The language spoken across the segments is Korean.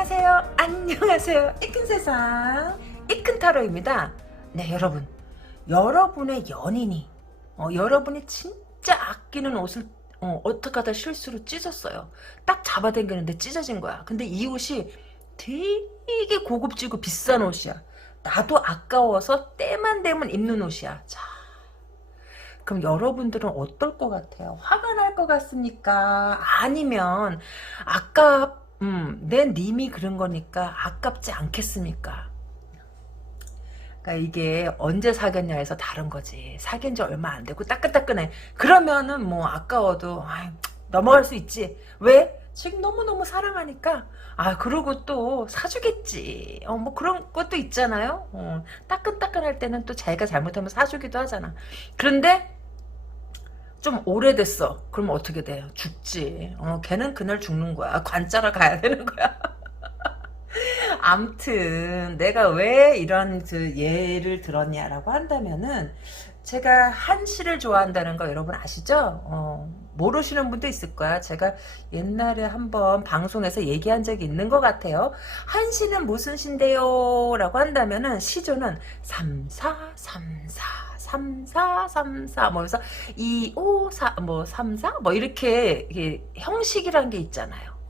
안녕하세요. 안녕하세요. 이큰 세상 이큰 타로입니다. 네, 여러분. 여러분의 연인이 여러분이 진짜 아끼는 옷을 어떻게 하다 실수로 찢었어요. 딱 잡아당기는데 찢어진 거야. 근데 이 옷이 되게 고급지고 비싼 옷이야. 나도 아까워서 때만 되면 입는 옷이야. 자, 그럼 여러분들은 어떨 것 같아요? 화가 날 것 같습니까? 아니면 내 님이 그런 거니까 아깝지 않겠습니까? 그러니까 이게 언제 사귀었냐 해서 다른 거지. 사귄 지 얼마 안 되고 따끈따끈해. 그러면은 뭐 아까워도 넘어갈 수 있지. 왜? 지금 너무너무 사랑하니까. 그러고 또 사주겠지. 뭐 그런 것도 있잖아요. 따끈따끈할 때는 또 자기가 잘못하면 사주기도 하잖아. 그런데 좀 오래됐어. 그러면 어떻게 돼? 죽지. 걔는 그날 죽는 거야. 관짜라 가야 되는 거야. 암튼 내가 왜 이런 그 예를 들었냐라고 한다면은 제가 한시를 좋아한다는 거 여러분 아시죠? 모르시는 분도 있을 거야. 제가 옛날에 한번 방송에서 얘기한 적이 있는 것 같아요. 한시는 무슨 시인데요? 라고 한다면은 시조는 3, 4, 3, 4, 3, 4, 3, 4 뭐 그래서 2, 5, 4, 뭐 3, 4? 뭐 이렇게 형식이란 게 있잖아요.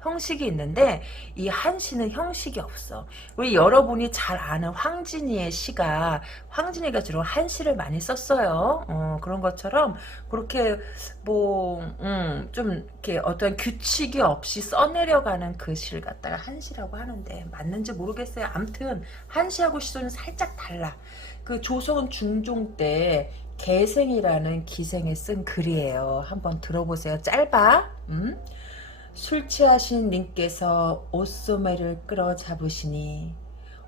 형식이 있는데 이 한시는 형식이 없어. 우리 여러분이 잘 아는 황진이의 시가 황진이가 주로 한시를 많이 썼어요. 그런 것처럼 그렇게 뭐 좀 이렇게 어떤 규칙이 없이 써내려가는 그 시를 갖다가 한시라고 하는데 맞는지 모르겠어요. 암튼 한시하고 시조는 살짝 달라. 그 조선 중종 때 개생이라는 기생이 쓴 글이에요. 한번 들어보세요. 짧아. 술 취하신 님께서 옷소매를 끌어 잡으시니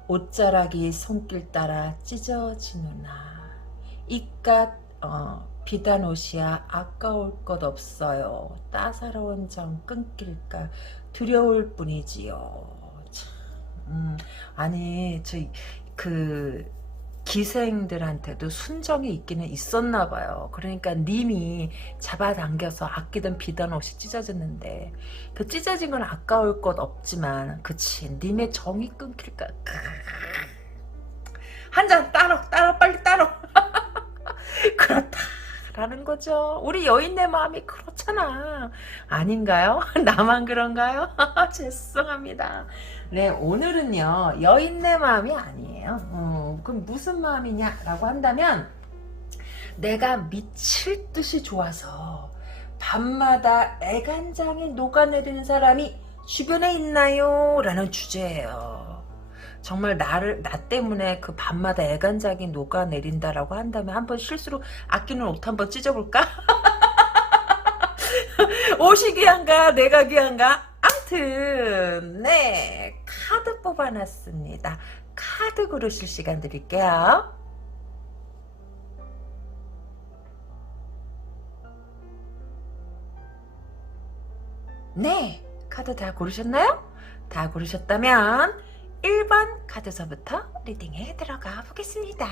옷자락이 손길 따라 찢어지누나 이깟 비단 옷이야 아까울 것 없어요. 따사로운 정 끊길까 두려울 뿐이지요. 참, 아니 그 기생들한테도 순정이 있기는 있었나 봐요. 그러니까 님이 잡아당겨서 아끼던 비단 옷이 찢어졌는데 그 찢어진 건 아까울 것 없지만 그치 님의 정이 끊길까. 한 잔 따로 빨리 따로. 그렇다라는 거죠. 우리 여인의 마음이 그렇잖아. 아닌가요? 나만 그런가요? 죄송합니다. 네, 오늘은요 여인의 마음이 아니에요. 그럼 무슨 마음이냐라고 한다면 내가 미칠 듯이 좋아서 밤마다 애간장이 녹아내리는 사람이 주변에 있나요? 라는 주제예요. 정말 나 때문에 그 밤마다 애간장이 녹아내린다라고 한다면 한번 실수로 아끼는 옷 한번 찢어볼까? 옷이 귀한가? 내가 귀한가? 암튼 네 카드 뽑아놨습니다. 카드 고르실 시간 드릴게요. 네 카드 다 고르셨나요? 다 고르셨다면 1번 카드서부터 리딩에 들어가 보겠습니다.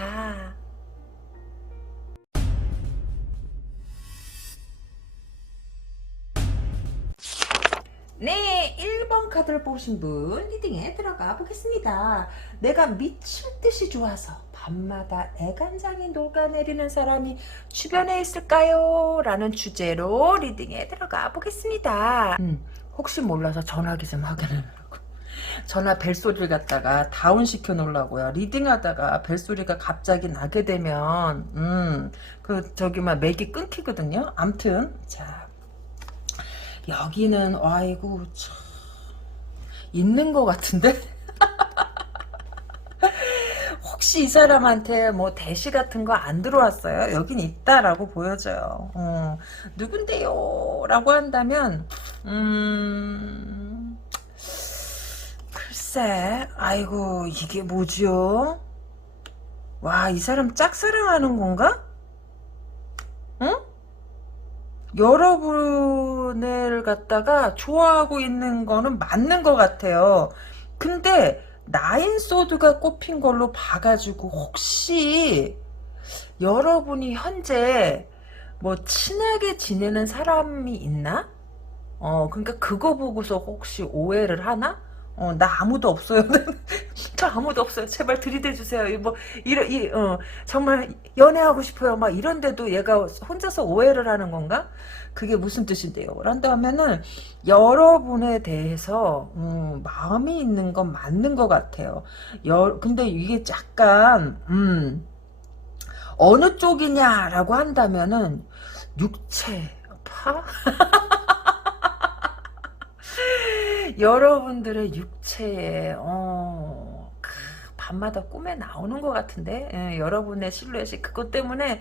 네, 1번 카드를 뽑으신 분 리딩에 들어가 보겠습니다. 내가 미칠 듯이 좋아서 밤마다 애간장이 녹아내리는 사람이 주변에 있을까요? 라는 주제로 리딩에 들어가 보겠습니다. 혹시 몰라서 전화기 좀 확인해보고 전화 벨소리를 갖다가 다운시켜 놓으려고요. 리딩하다가 벨소리가 갑자기 나게 되면 막 맥이 끊기거든요. 암튼 자 여기는 아이고 참 있는 것 같은데 혹시 이 사람한테 뭐 대시 같은 거 안 들어왔어요? 여긴 있다라고 보여져요. 누군데요? 라고 한다면 글쎄 아이고 이게 뭐죠? 와, 이 사람 짝사랑하는 건가? 응? 여러분을 갖다가 좋아하고 있는 거는 맞는 것 같아요. 근데 나인소드가 꼽힌 걸로 봐가지고 혹시 여러분이 현재 뭐 친하게 지내는 사람이 있나? 그러니까 그거 보고서 혹시 오해를 하나? 나 아무도 없어요. 저 아무도 없어요. 제발 들이대주세요. 정말 연애하고 싶어요. 막 이런데도 얘가 혼자서 오해를 하는 건가? 그게 무슨 뜻인데요? 그런다 하면은 여러분에 대해서 마음이 있는 건 맞는 것 같아요. 근데 이게 약간 어느 쪽이냐라고 한다면은 육체파? 여러분들의 육체에 밤마다 꿈에 나오는 것 같은데 여러분의 실루엣이 그것 때문에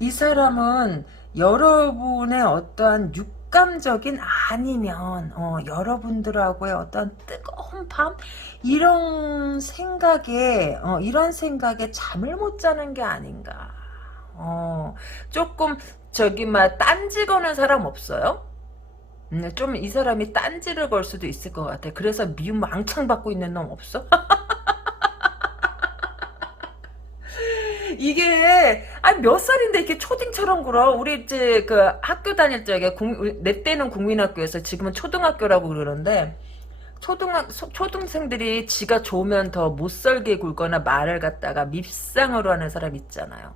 이 사람은 여러분의 어떠한 육감적인 아니면 여러분들하고의 어떤 뜨거운 밤 이런 생각에 잠을 못 자는 게 아닌가. 조금 저기 막 딴지 거는 사람 없어요? 좀 이 사람이 딴지를 걸 수도 있을 것 같아. 그래서 미움 왕창 받고 있는 놈 없어? 이게 몇 살인데 이렇게 초딩처럼 굴어. 우리 이제 그 학교 다닐 적에 내 때는 국민학교에서 지금은 초등학교라고 그러는데 초등생들이 지가 좋으면 더 못살게 굴거나 말을 갖다가 밉상으로 하는 사람 있잖아요.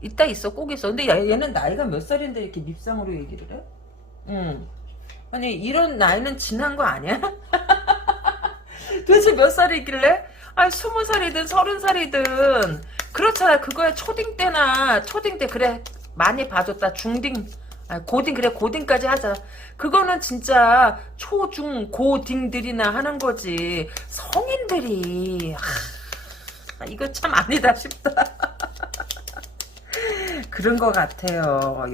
있다 있어 꼭 있어. 근데 얘는 나이가 몇 살인데 이렇게 밉상으로 얘기를 해? 아니 이런 나이는 지난 거 아니야? 도대체 몇 살이길래? 20살이든 30살이든 그렇잖아. 그거야 초딩 때 그래 많이 봐줬다. 중딩 고딩 그래 고딩까지 하자. 그거는 진짜 초중 고딩들이나 하는 거지. 성인들이 이거 참 아니다 싶다. 그런 것 같아요.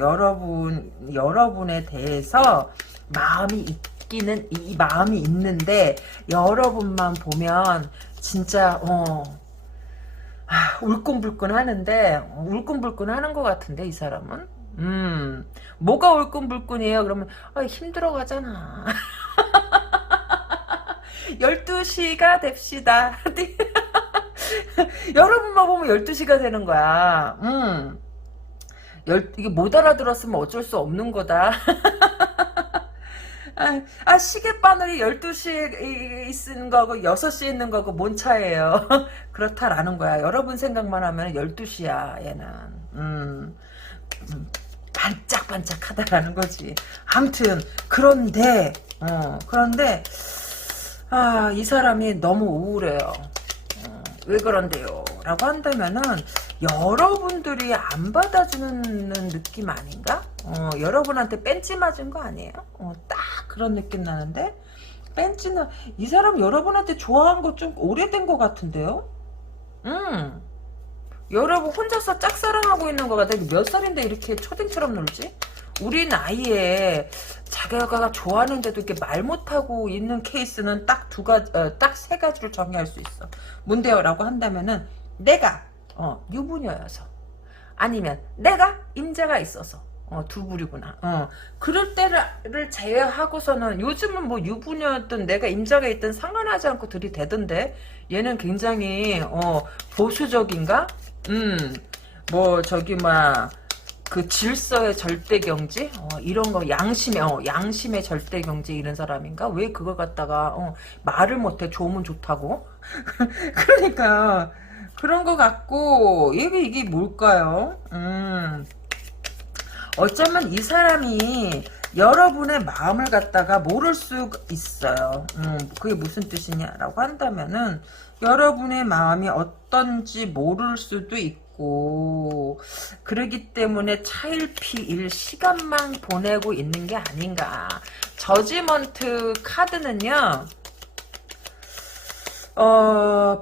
여러분에 대해서 이 마음이 있는데, 여러분만 보면, 진짜, 울끈불끈 하는데, 울끈불끈 하는 것 같은데, 이 사람은? 뭐가 울끈불끈이에요? 그러면, 힘들어 가잖아. 12시가 됩시다. 여러분만 보면 12시가 되는 거야. 이게 못 알아들었으면 어쩔 수 없는 거다. 시계바늘이 12시에 있는 거하고 6시에 있는 거하고 뭔 차이에요? 그렇다라는 거야. 여러분 생각만 하면 12시야, 얘는. 반짝반짝하다라는 거지. 아무튼, 그런데, 이 사람이 너무 우울해요. 왜 그런데요? 라고 한다면은, 여러분들이 안 받아주는 느낌 아닌가? 여러분한테 뺀찌 맞은 거 아니에요? 딱 그런 느낌 나는데? 이 사람 여러분한테 좋아한 거 좀 오래된 것 같은데요? 여러분 혼자서 짝사랑하고 있는 것 같아. 몇 살인데 이렇게 초딩처럼 놀지? 우리 나이에 자기가 좋아하는데도 이렇게 말 못하고 있는 케이스는 딱 딱 세 가지를 정의할 수 있어. 뭔데요? 라고 한다면은, 내가, 유부녀여서. 아니면, 내가 임자가 있어서. 두 부류구나. 그럴 때를 제외하고서는 요즘은 뭐 유부녀든 내가 임자가 있든 상관하지 않고 들이대던데 얘는 굉장히 보수적인가? 뭐 저기 막 그 질서의 절대경지 이런 거 양심의 절대경지 이런 사람인가? 왜 그걸 갖다가 말을 못해 좋으면 좋다고? 그러니까 그런 거 같고 이게 뭘까요? 어쩌면 이 사람이 여러분의 마음을 갖다가 모를 수 있어요. 그게 무슨 뜻이냐라고 한다면은 여러분의 마음이 어떤지 모를 수도 있고 그러기 때문에 차일피일 시간만 보내고 있는 게 아닌가. 저지먼트 카드는요.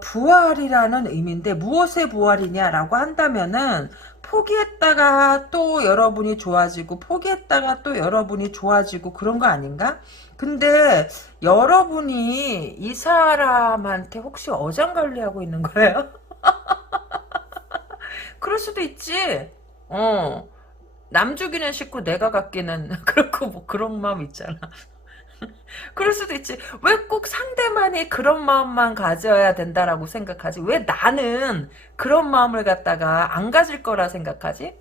부활이라는 의미인데 무엇의 부활이냐라고 한다면은 포기했다가 또 여러분이 좋아지고 포기했다가 또 여러분이 좋아지고 그런 거 아닌가? 근데 여러분이 이 사람한테 혹시 어장관리하고 있는 거예요? 그럴 수도 있지. 남 죽이는 식구 내가 갖기는 그렇고 뭐 그런 마음 있잖아. 그럴 수도 있지. 왜 꼭 상대만이 그런 마음만 가져야 된다라고 생각하지? 왜 나는 그런 마음을 갖다가 안 가질 거라 생각하지?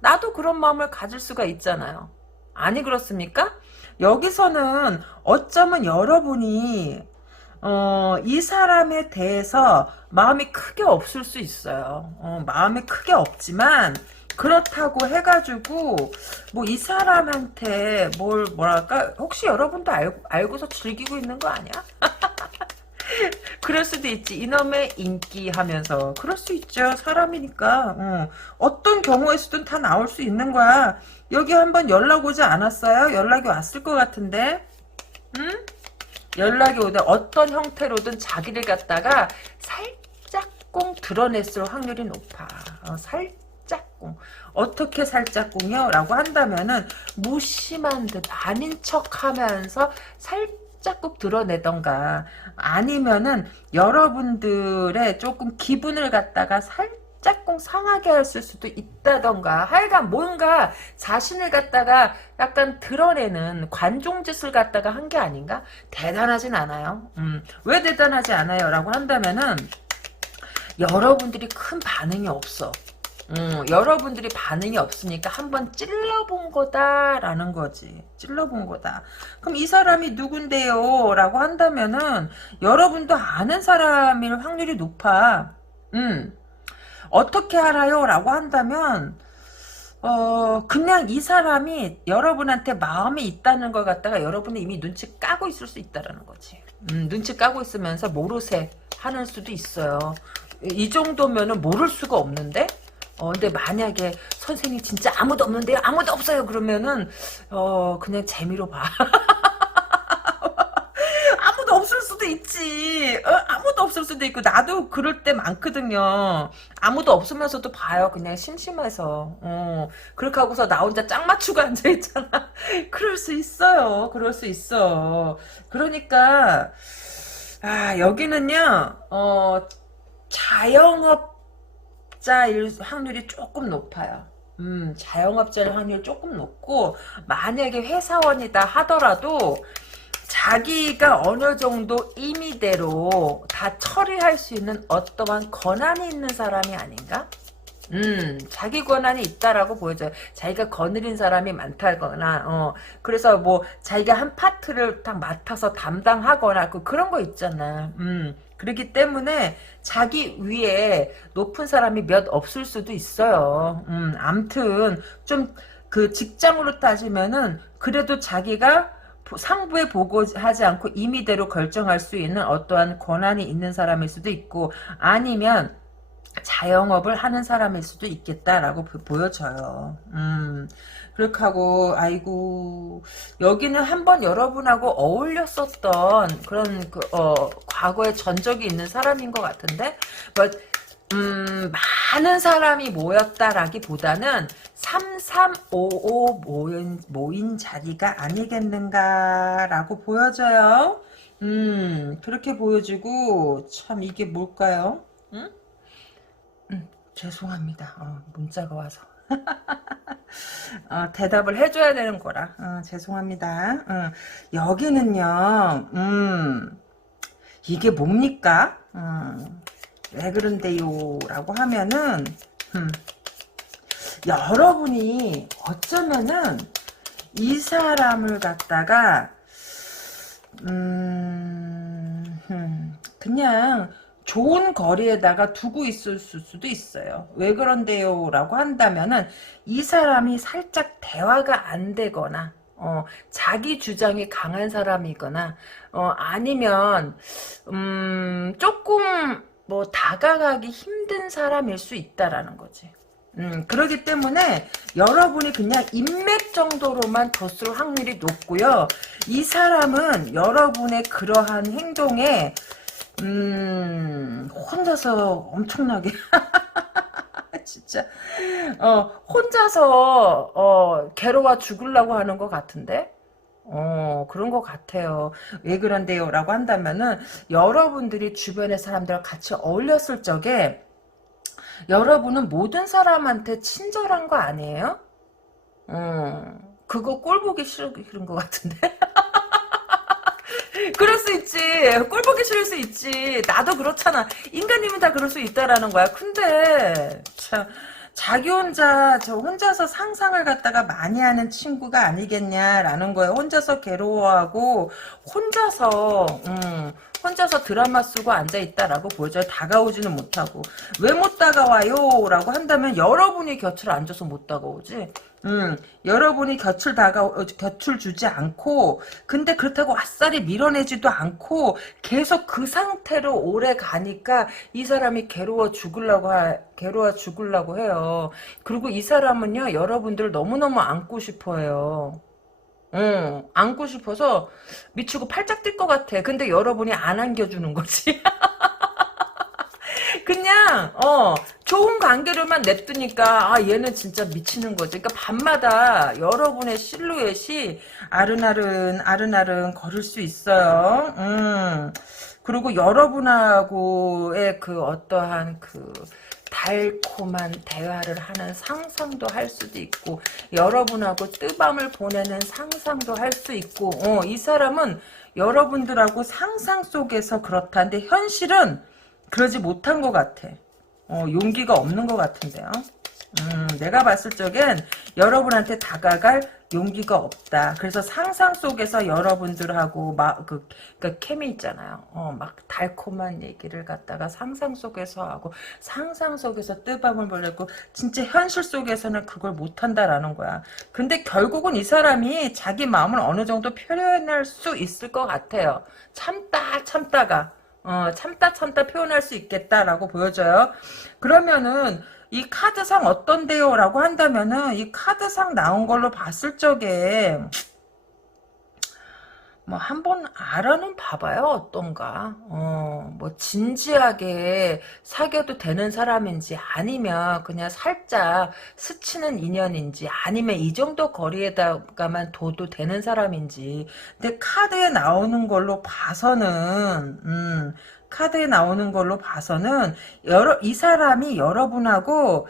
나도 그런 마음을 가질 수가 있잖아요. 아니 그렇습니까? 여기서는 어쩌면 여러분이 이 사람에 대해서 마음이 크게 없을 수 있어요. 마음이 크게 없지만 그렇다고 해가지고 뭐 이 사람한테 뭐랄까 혹시 여러분도 알고서 즐기고 있는 거 아니야? 그럴 수도 있지. 이놈의 인기 하면서 그럴 수 있죠. 사람이니까. 어떤 경우에서든 다 나올 수 있는 거야. 여기 한번 연락 오지 않았어요? 연락이 왔을 것 같은데. 응? 연락이 오든 어떤 형태로든 자기를 갖다가 살짝꿍 드러냈을 확률이 높아. 살짝꿍. 어떻게 살짝꿍이요? 라고 한다면은 무심한 듯 아닌 척하면서 살짝꿍 드러내던가 아니면은 여러분들의 조금 기분을 갖다가 살짝꿍 상하게 했을 수도 있다던가 하여간 뭔가 자신을 갖다가 약간 드러내는 관종짓을 갖다가 한 게 아닌가? 대단하진 않아요. 왜 대단하지 않아요? 라고 한다면은 여러분들이 큰 반응이 없어. 여러분들이 반응이 없으니까 한번 찔러본 거다라는 거지. 찔러본 거다. 그럼 이 사람이 누군데요? 라고 한다면은 여러분도 아는 사람일 확률이 높아. 어떻게 알아요? 라고 한다면 그냥 이 사람이 여러분한테 마음이 있다는 걸 갖다가 여러분이 이미 눈치 까고 있을 수 있다라는 거지. 눈치 까고 있으면서 모르쇠 하는 수도 있어요. 이 정도면은 모를 수가 없는데? 근데 만약에 선생님 진짜 아무도 없는데요? 아무도 없어요. 그러면은 그냥 재미로 봐. 아무도 없을 수도 있지. 아무도 없을 수도 있고 나도 그럴 때 많거든요. 아무도 없으면서도 봐요. 그냥 심심해서. 그렇게 하고서 나 혼자 짝 맞추고 앉아있잖아. 그럴 수 있어요. 그럴 수 있어. 그러니까 여기는요. 자영업자일 확률이 조금 높아요. 자영업자일 확률이 조금 높고 만약에 회사원이다 하더라도 자기가 어느 정도 임의대로 다 처리할 수 있는 어떠한 권한이 있는 사람이 아닌가? 자기 권한이 있다라고 보여져요. 자기가 거느린 사람이 많다거나, 그래서 뭐, 자기가 한 파트를 딱 맡아서 담당하거나, 그런 거 있잖아. 그렇기 때문에 자기 위에 높은 사람이 몇 없을 수도 있어요. 암튼, 좀, 그 직장으로 따지면은, 그래도 자기가 상부에 보고하지 않고 임의대로 결정할 수 있는 어떠한 권한이 있는 사람일 수도 있고, 아니면, 자영업을 하는 사람일 수도 있겠다라고 보여져요. 그렇게 하고 아이고 여기는 한번 여러분하고 어울렸었던 그런 과거의 전적이 있는 사람인 것 같은데 뭐, 많은 사람이 모였다라기보다는 3355 모인 자리가 아니겠는가라고 보여져요. 그렇게 보여지고 참 이게 뭘까요? 응? 죄송합니다. 문자가 와서. 대답을 해줘야 되는 거라. 죄송합니다. 여기는요, 이게 뭡니까? 왜 그런데요? 라고 하면은, 여러분이 어쩌면은, 이 사람을 갖다가, 그냥, 좋은 거리에다가 두고 있을 수도 있어요. 왜 그런데요? 라고 한다면은 이 사람이 살짝 대화가 안 되거나 자기 주장이 강한 사람이거나 아니면 조금 뭐 다가가기 힘든 사람일 수 있다라는 거지. 그렇기 때문에 여러분이 그냥 인맥 정도로만 뒀을 확률이 높고요. 이 사람은 여러분의 그러한 행동에 혼자서 엄청나게 진짜 혼자서 괴로워 죽으려고 하는 것 같은데 그런 것 같아요. 왜 그런데요? 라고 한다면은 여러분들이 주변의 사람들과 같이 어울렸을 적에 여러분은 모든 사람한테 친절한 거 아니에요? 그거 꼴 보기 싫은 것 같은데 그럴 수 있지. 꼴 보기 싫을 수 있지. 나도 그렇잖아. 인간이면 다 그럴 수 있다라는 거야. 근데 참 자기 혼자 저 혼자서 상상을 갖다가 많이 하는 친구가 아니겠냐라는 거예요. 혼자서 괴로워하고 혼자서 드라마 쓰고 앉아있다라고 보여줘요. 다가오지는 못하고. 왜 못 다가와요? 라고 한다면 여러분이 곁을 앉아서 못 다가오지. 여러분이 곁을 주지 않고, 근데 그렇다고 아싸리 밀어내지도 않고, 계속 그 상태로 오래 가니까 이 사람이 괴로워 죽으려고 해요. 그리고 이 사람은요, 여러분들 너무너무 안고 싶어 해요. 안고 싶어서 미치고 팔짝 뛸 것 같아. 근데 여러분이 안 안겨주는 거지. 그냥 좋은 관계로만 냅두니까 얘는 진짜 미치는 거지. 그러니까 밤마다 여러분의 실루엣이 아른아른 거릴 수 있어요. 그리고 여러분하고의 그 어떠한 그 달콤한 대화를 하는 상상도 할 수도 있고 여러분하고 뜨밤을 보내는 상상도 할 수 있고 이 사람은 여러분들하고 상상 속에서 그렇다는데 현실은 그러지 못한 것 같아. 용기가 없는 것 같은데요. 내가 봤을 적엔 여러분한테 다가갈 용기가 없다. 그래서 상상 속에서 여러분들하고 그러니까 케미 있잖아요. 막 달콤한 얘기를 갖다가 상상 속에서 하고 상상 속에서 뜨밤을 벌렸고 진짜 현실 속에서는 그걸 못한다라는 거야. 근데 결국은 이 사람이 자기 마음을 어느 정도 표현할 수 있을 것 같아요. 참다가 참다 표현할 수 있겠다라고 보여져요. 그러면은 이 카드상 어떤데요? 라고 한다면은 이 카드상 나온 걸로 봤을 적에 뭐 한번 알아는 봐봐요. 어떤가. 뭐 진지하게 사귀어도 되는 사람인지 아니면 그냥 살짝 스치는 인연인지 아니면 이 정도 거리에다가만 둬도 되는 사람인지. 근데 카드에 나오는 걸로 봐서는 이 사람이 여러분하고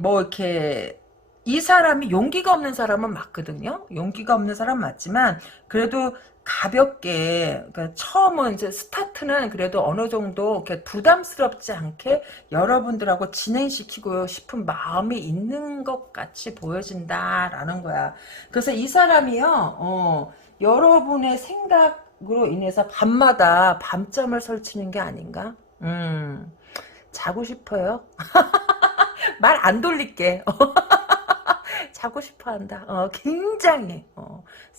뭐 이렇게 이 사람이 용기가 없는 사람은 맞거든요. 용기가 없는 사람 맞지만 그래도 가볍게 그러니까 처음은 이제 스타트는 그래도 어느 정도 이렇게 부담스럽지 않게 여러분들하고 진행시키고 싶은 마음이 있는 것 같이 보여진다라는 거야. 그래서 이 사람이요, 여러분의 생각으로 인해서 밤마다 밤잠을 설치는 게 아닌가? 자고 싶어요. 말 안 돌릴게. 자고 싶어 한다. 굉장히.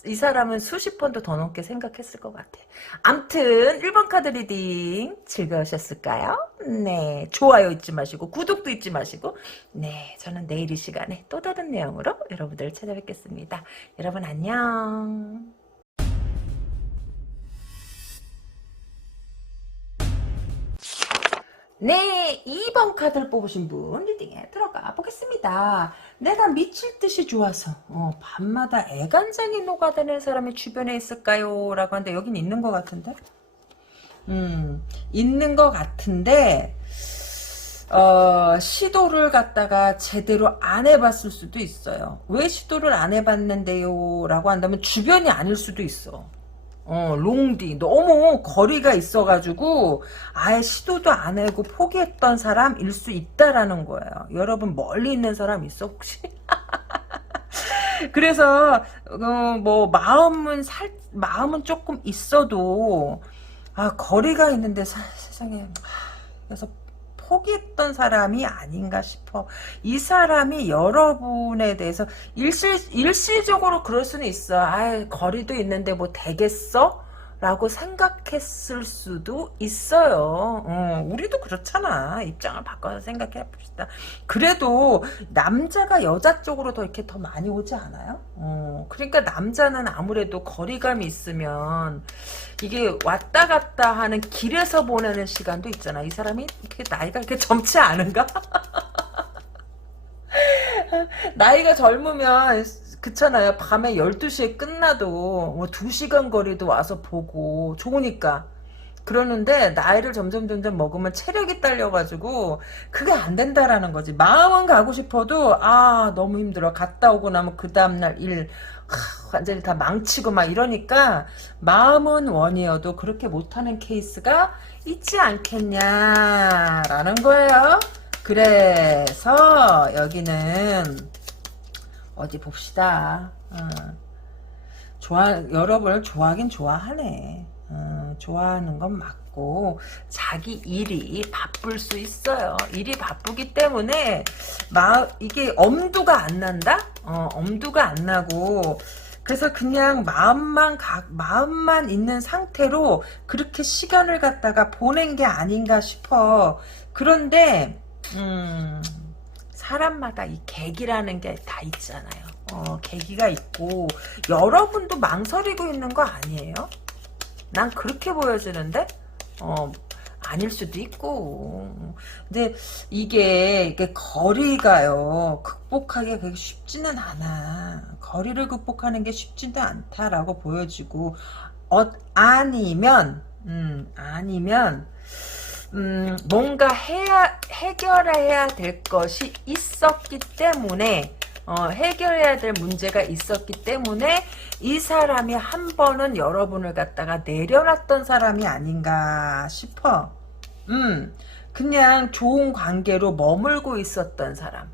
이 사람은 수십 번도 더 넘게 생각했을 것 같아. 암튼 1번 카드 리딩 즐거우셨을까요? 네. 좋아요 잊지 마시고 구독도 잊지 마시고 네. 저는 내일 이 시간에 또 다른 내용으로 여러분들을 찾아뵙겠습니다. 여러분 안녕. 네, 2번 카드를 뽑으신 분 리딩에 들어가 보겠습니다. 내가 미칠 듯이 좋아서 밤마다 애간장이 녹아드는 사람이 주변에 있을까요? 라고 하는데 여긴 있는 것 같은데? 있는 것 같은데 시도를 갖다가 제대로 안 해봤을 수도 있어요. 왜 시도를 안 해봤는데요? 라고 한다면 주변이 아닐 수도 있어. 롱디 너무 거리가 있어가지고 아예 시도도 안 하고 포기했던 사람일 수 있다라는 거예요. 여러분 멀리 있는 사람 있어 혹시? 그래서 뭐 마음은 조금 있어도 거리가 있는데 세상에 그래서 포기했던 사람이 아닌가 싶어. 이 사람이 여러분에 대해서 일시적으로 그럴 수는 있어. 거리도 있는데 뭐 되겠어? 라고 생각했을 수도 있어요. 우리도 그렇잖아. 입장을 바꿔서 생각해 봅시다. 그래도 남자가 여자 쪽으로 이렇게 더 많이 오지 않아요? 그러니까 남자는 아무래도 거리감이 있으면 이게 왔다 갔다 하는 길에서 보내는 시간도 있잖아. 이 사람이 이렇게 나이가 이렇게 젊지 않은가? 나이가 젊으면 그렇잖아요. 밤에 12시에 끝나도 뭐 2시간 거리도 와서 보고 좋으니까. 그러는데 나이를 점점 먹으면 체력이 딸려가지고 그게 안 된다라는 거지. 마음은 가고 싶어도 너무 힘들어. 갔다 오고 나면 그 다음날 일 완전히 다 망치고 막 이러니까 마음은 원이어도 그렇게 못하는 케이스가 있지 않겠냐라는 거예요. 그래서 여기는 어디 봅시다. 여러분을 좋아하긴 좋아하네. 좋아하는 건 맞고 자기 일이 바쁠 수 있어요. 일이 바쁘기 때문에 이게 엄두가 안 난다? 엄두가 안 나고 그래서 그냥 마음만 있는 상태로 그렇게 시간을 갖다가 보낸 게 아닌가 싶어. 그런데 사람마다 이 계기라는 게 다 있잖아요. 계기가 있고 여러분도 망설이고 있는 거 아니에요? 난 그렇게 보여지는데 아닐 수도 있고. 근데 이게 거리가요 극복하기가 그렇게 쉽지는 않아. 거리를 극복하는 게 쉽지도 않다라고 보여지고 아니면 뭔가 해결해야 될 것이 있었기 때문에 해결해야 될 문제가 있었기 때문에 이 사람이 한 번은 여러분을 갖다가 내려놨던 사람이 아닌가 싶어. 그냥 좋은 관계로 머물고 있었던 사람.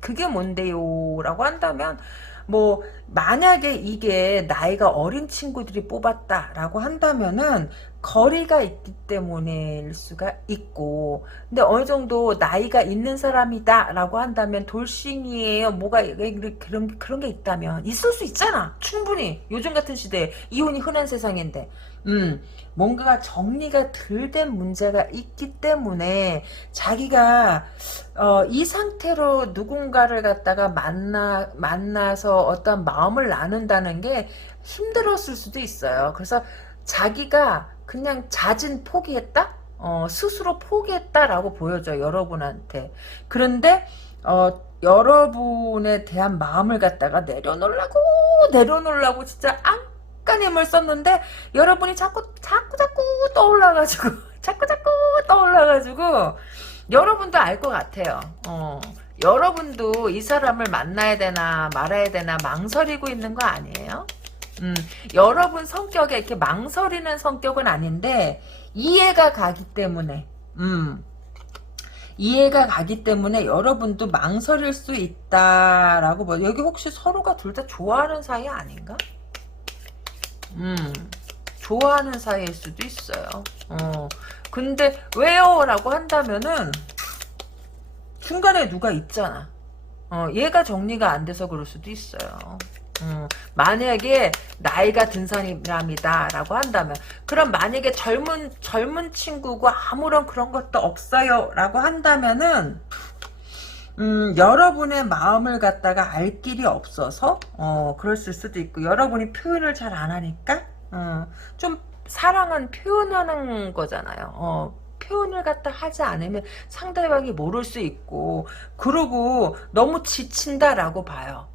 그게 뭔데요? 라고 한다면 뭐 만약에 이게 나이가 어린 친구들이 뽑았다라고 한다면은 거리가 있기 때문일 수가 있고 근데 어느 정도 나이가 있는 사람이다라고 한다면 돌싱이에요. 뭐가 그런 게 있다면 있을 수 있잖아. 충분히 요즘 같은 시대에 이혼이 흔한 세상인데 뭔가 정리가 덜 된 문제가 있기 때문에 자기가 이 상태로 누군가를 갖다가 만나서 어떤 마음을 나눈다는 게 힘들었을 수도 있어요. 그래서 자기가 그냥 자진 포기했다? 스스로 포기했다라고 보여져요. 여러분한테. 그런데 여러분에 대한 마음을 갖다가 내려놓으려고 진짜 안간힘을 힘을 썼는데 여러분이 자꾸 떠올라가지고 자꾸 떠올라가지고 여러분도 알 것 같아요. 여러분도 이 사람을 만나야 되나 말아야 되나 망설이고 있는 거 아니에요? 여러분 성격에 이렇게 망설이는 성격은 아닌데 이해가 가기 때문에 여러분도 망설일 수 있다라고 봐. 여기 혹시 서로가 둘 다 좋아하는 사이 아닌가? 좋아하는 사이일 수도 있어요. 근데 왜요? 라고 한다면은 중간에 누가 있잖아. 얘가 정리가 안 돼서 그럴 수도 있어요. 만약에 나이가 든 사람이다 라고 한다면 그럼 만약에 젊은 친구고 아무런 그런 것도 없어요 라고 한다면은 여러분의 마음을 갖다가 알 길이 없어서 그랬을 수도 있고 여러분이 표현을 잘 안 하니까 좀 사랑은 표현하는 거잖아요. 표현을 갖다 하지 않으면 상대방이 모를 수 있고 그리고 너무 지친다라고 봐요.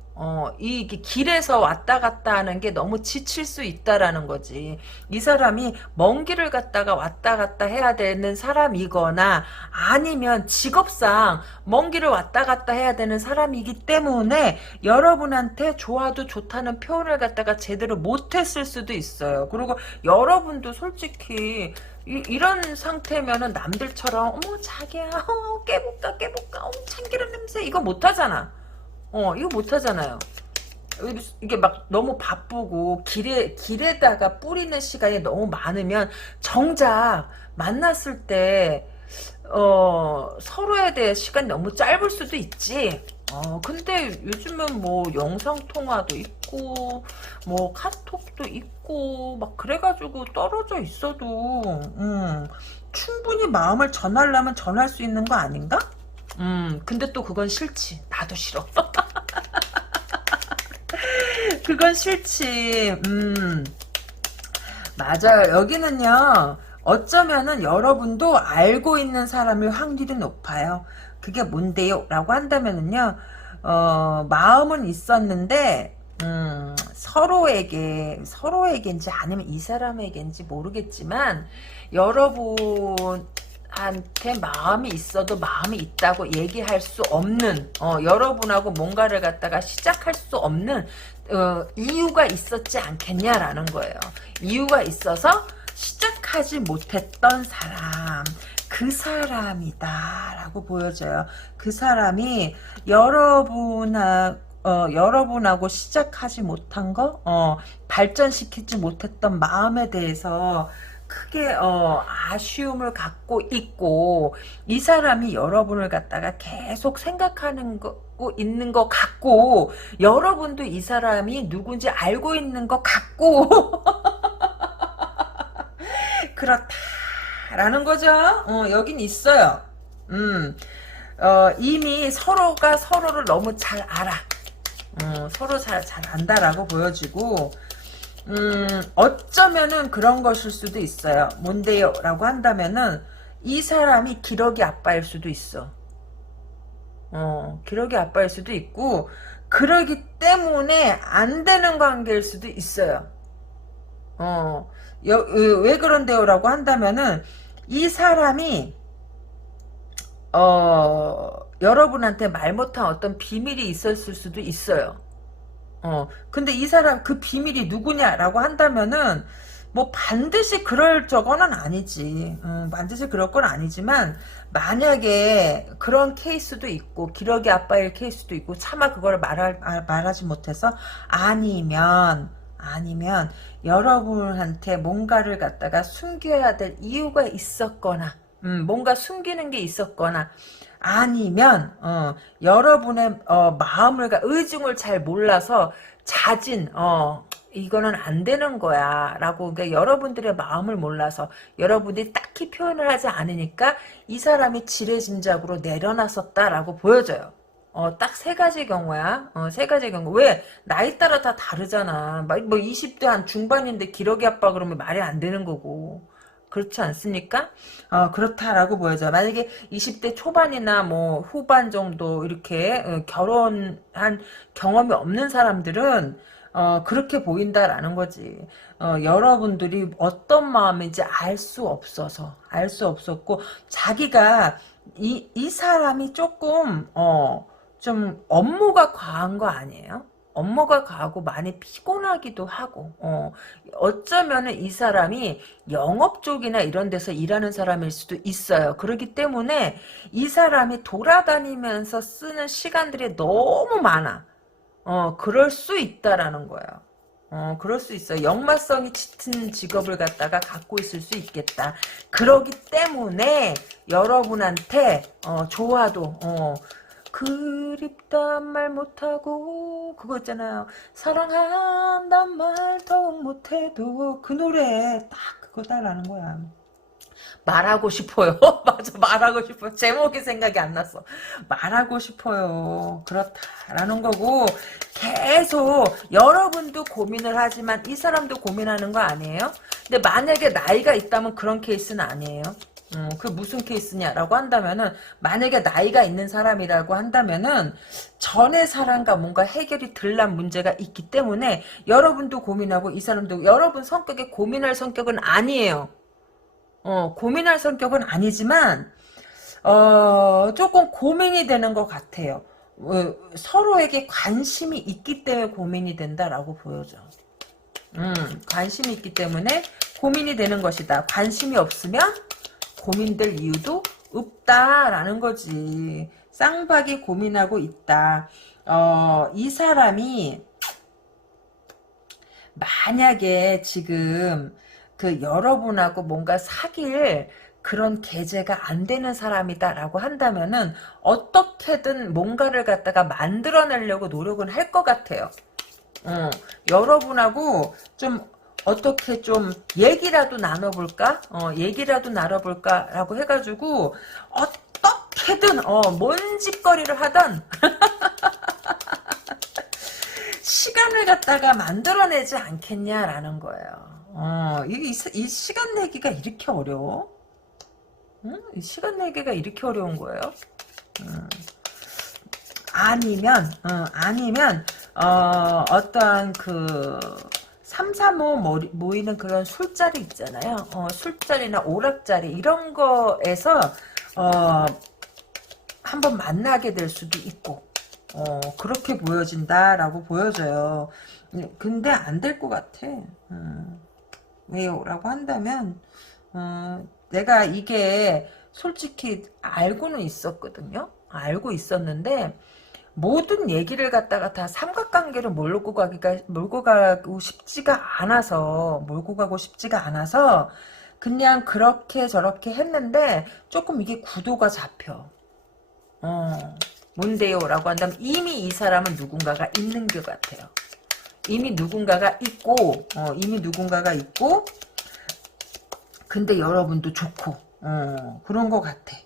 이게 길에서 왔다 갔다 하는 게 너무 지칠 수 있다라는 거지. 이 사람이 먼 길을 갔다가 왔다 갔다 해야 되는 사람이거나 아니면 직업상 먼 길을 왔다 갔다 해야 되는 사람이기 때문에 여러분한테 좋아도 좋다는 표현을 갖다가 제대로 못했을 수도 있어요. 그리고 여러분도 솔직히 이런 상태면은 남들처럼 어머 자기야 깨볼까 참기름 냄새 이거 못하잖아. 이거 못하잖아요. 이게 막 너무 바쁘고 길에다가 뿌리는 시간이 너무 많으면 정작 만났을 때 서로에 대해 시간이 너무 짧을 수도 있지. 근데 요즘은 뭐 영상통화도 있고 뭐 카톡도 있고 막 그래가지고 떨어져 있어도 충분히 마음을 전하려면 전할 수 있는 거 아닌가? 근데 또 그건 싫지. 나도 싫어. 그건 싫지. 맞아요. 여기는요. 어쩌면은 여러분도 알고 있는 사람일 확률이 높아요. 그게 뭔데요? 라고 한다면은요. 마음은 있었는데 서로에게인지 아니면 이 사람에게인지 모르겠지만 여러분 한테 마음이 있어도 마음이 있다고 얘기할 수 없는 여러분하고 뭔가를 갖다가 시작할 수 없는 이유가 있었지 않겠냐라는 거예요. 이유가 있어서 시작하지 못했던 사람 그 사람이다 라고 보여져요. 그 사람이 여러분하고 시작하지 못한 거, 발전시키지 못했던 마음에 대해서 크게 아쉬움을 갖고 있고, 이 사람이 여러분을 갖다가 계속 생각하는 거 있는 것 같고, 여러분도 이 사람이 누군지 알고 있는 것 같고 그렇다라는 거죠. 여긴 있어요. 이미 서로가 서로를 너무 잘 알아. 서로 잘 안다라고 보여지고, 어쩌면은 그런 것일 수도 있어요. 뭔데요? 라고 한다면은, 이 사람이 기러기 아빠일 수도 있어. 기러기 아빠일 수도 있고, 그러기 때문에 안 되는 관계일 수도 있어요. 왜 그런데요? 라고 한다면은, 이 사람이, 여러분한테 말 못한 어떤 비밀이 있었을 수도 있어요. 근데 이 사람 그 비밀이 누구냐라고 한다면은 뭐 반드시 그럴 저거는 아니지. 반드시 그럴 건 아니지만 만약에 그런 케이스도 있고 기러기 아빠일 케이스도 있고 차마 그걸 말하지 못해서 아니면 여러분한테 뭔가를 갖다가 숨겨야 될 이유가 있었거나 뭔가 숨기는 게 있었거나 아니면 여러분의 마음을 의중을 잘 몰라서 자진 이거는 안 되는 거야 라고 그러니까 여러분들의 마음을 몰라서 여러분들이 딱히 표현을 하지 않으니까 이 사람이 지레짐작으로 내려놨었다라고 보여져요. 딱 세 가지 경우야. 세 가지 경우. 왜? 나이 따라 다 다르잖아. 뭐 20대 한 중반인데 기러기 아빠 그러면 말이 안 되는 거고. 그렇지 않습니까? 그렇다라고 보여져. 만약에 20대 초반이나 뭐 후반 정도 이렇게 결혼한 경험이 없는 사람들은 그렇게 보인다라는 거지. 여러분들이 어떤 마음인지 알 수 없었고 자기가 이 사람이 조금 좀 업무가 과한 거 아니에요? 업무가 가고 많이 피곤하기도 하고 어쩌면은 이 사람이 영업 쪽이나 이런 데서 일하는 사람일 수도 있어요. 그렇기 때문에 이 사람이 돌아다니면서 쓰는 시간들이 너무 많아. 그럴 수 있다라는 거예요. 그럴 수 있어요. 역마성이 짙은 직업을 갖다가 갖고 있을 수 있겠다. 그러기 때문에 여러분한테 좋아도 그립단 말 못하고 그거 있잖아요. 사랑한단 말 더욱 못해도 그 노래 딱 그거다라는 거야. 말하고 싶어요. 맞아, 말하고 싶어요. 제목이 생각이 안 났어. 말하고 싶어요. 그렇다라는 거고 계속 여러분도 고민을 하지만 이 사람도 고민하는 거 아니에요? 근데 만약에 나이가 있다면 그런 케이스는 아니에요. 그 무슨 케이스냐라고 한다면은 만약에 나이가 있는 사람이라고 한다면은 전의 사람과 뭔가 해결이 덜난 문제가 있기 때문에 여러분도 고민하고 이 사람도 여러분 성격에 고민할 성격은 아니에요. 고민할 성격은 아니지만 조금 고민이 되는 것 같아요. 서로에게 관심이 있기 때문에 고민이 된다라고 보여져. 관심이 있기 때문에 고민이 되는 것이다. 관심이 없으면 고민될 이유도 없다라는 거지. 쌍박이 고민하고 있다. 이 사람이 만약에 지금 그 여러분하고 뭔가 사귈 그런 계제가 안 되는 사람이다라고 한다면은 어떻게든 뭔가를 갖다가 만들어내려고 노력은 할 것 같아요. 여러분하고 좀 어떻게 좀 얘기라도 나눠볼까? 얘기라도 나눠볼까라고 해가지고 어떻게든 뭔 짓거리를 하던 시간을 갖다가 만들어내지 않겠냐라는 거예요. 이 시간 내기가 이렇게 어려워? 응? 이 시간 내기가 이렇게 어려운 거예요? 아니면 어떠한 그 3, 4모 모이는 그런 술자리 있잖아요. 술자리나 오락자리 이런 거에서 한번 만나게 될 수도 있고 그렇게 보여진다라고 보여져요. 근데 안 될 것 같아. 왜요? 라고 한다면 내가 이게 솔직히 알고는 있었거든요. 알고 있었는데 모든 얘기를 갖다가 다 삼각관계로 몰고 가고 싶지가 않아서 그냥 그렇게 저렇게 했는데 조금 이게 구도가 잡혀. 뭔데요? 라고 한다면 이미 이 사람은 누군가가 있는 것 같아요. 이미 누군가가 있고, 근데 여러분도 좋고, 그런 것 같아.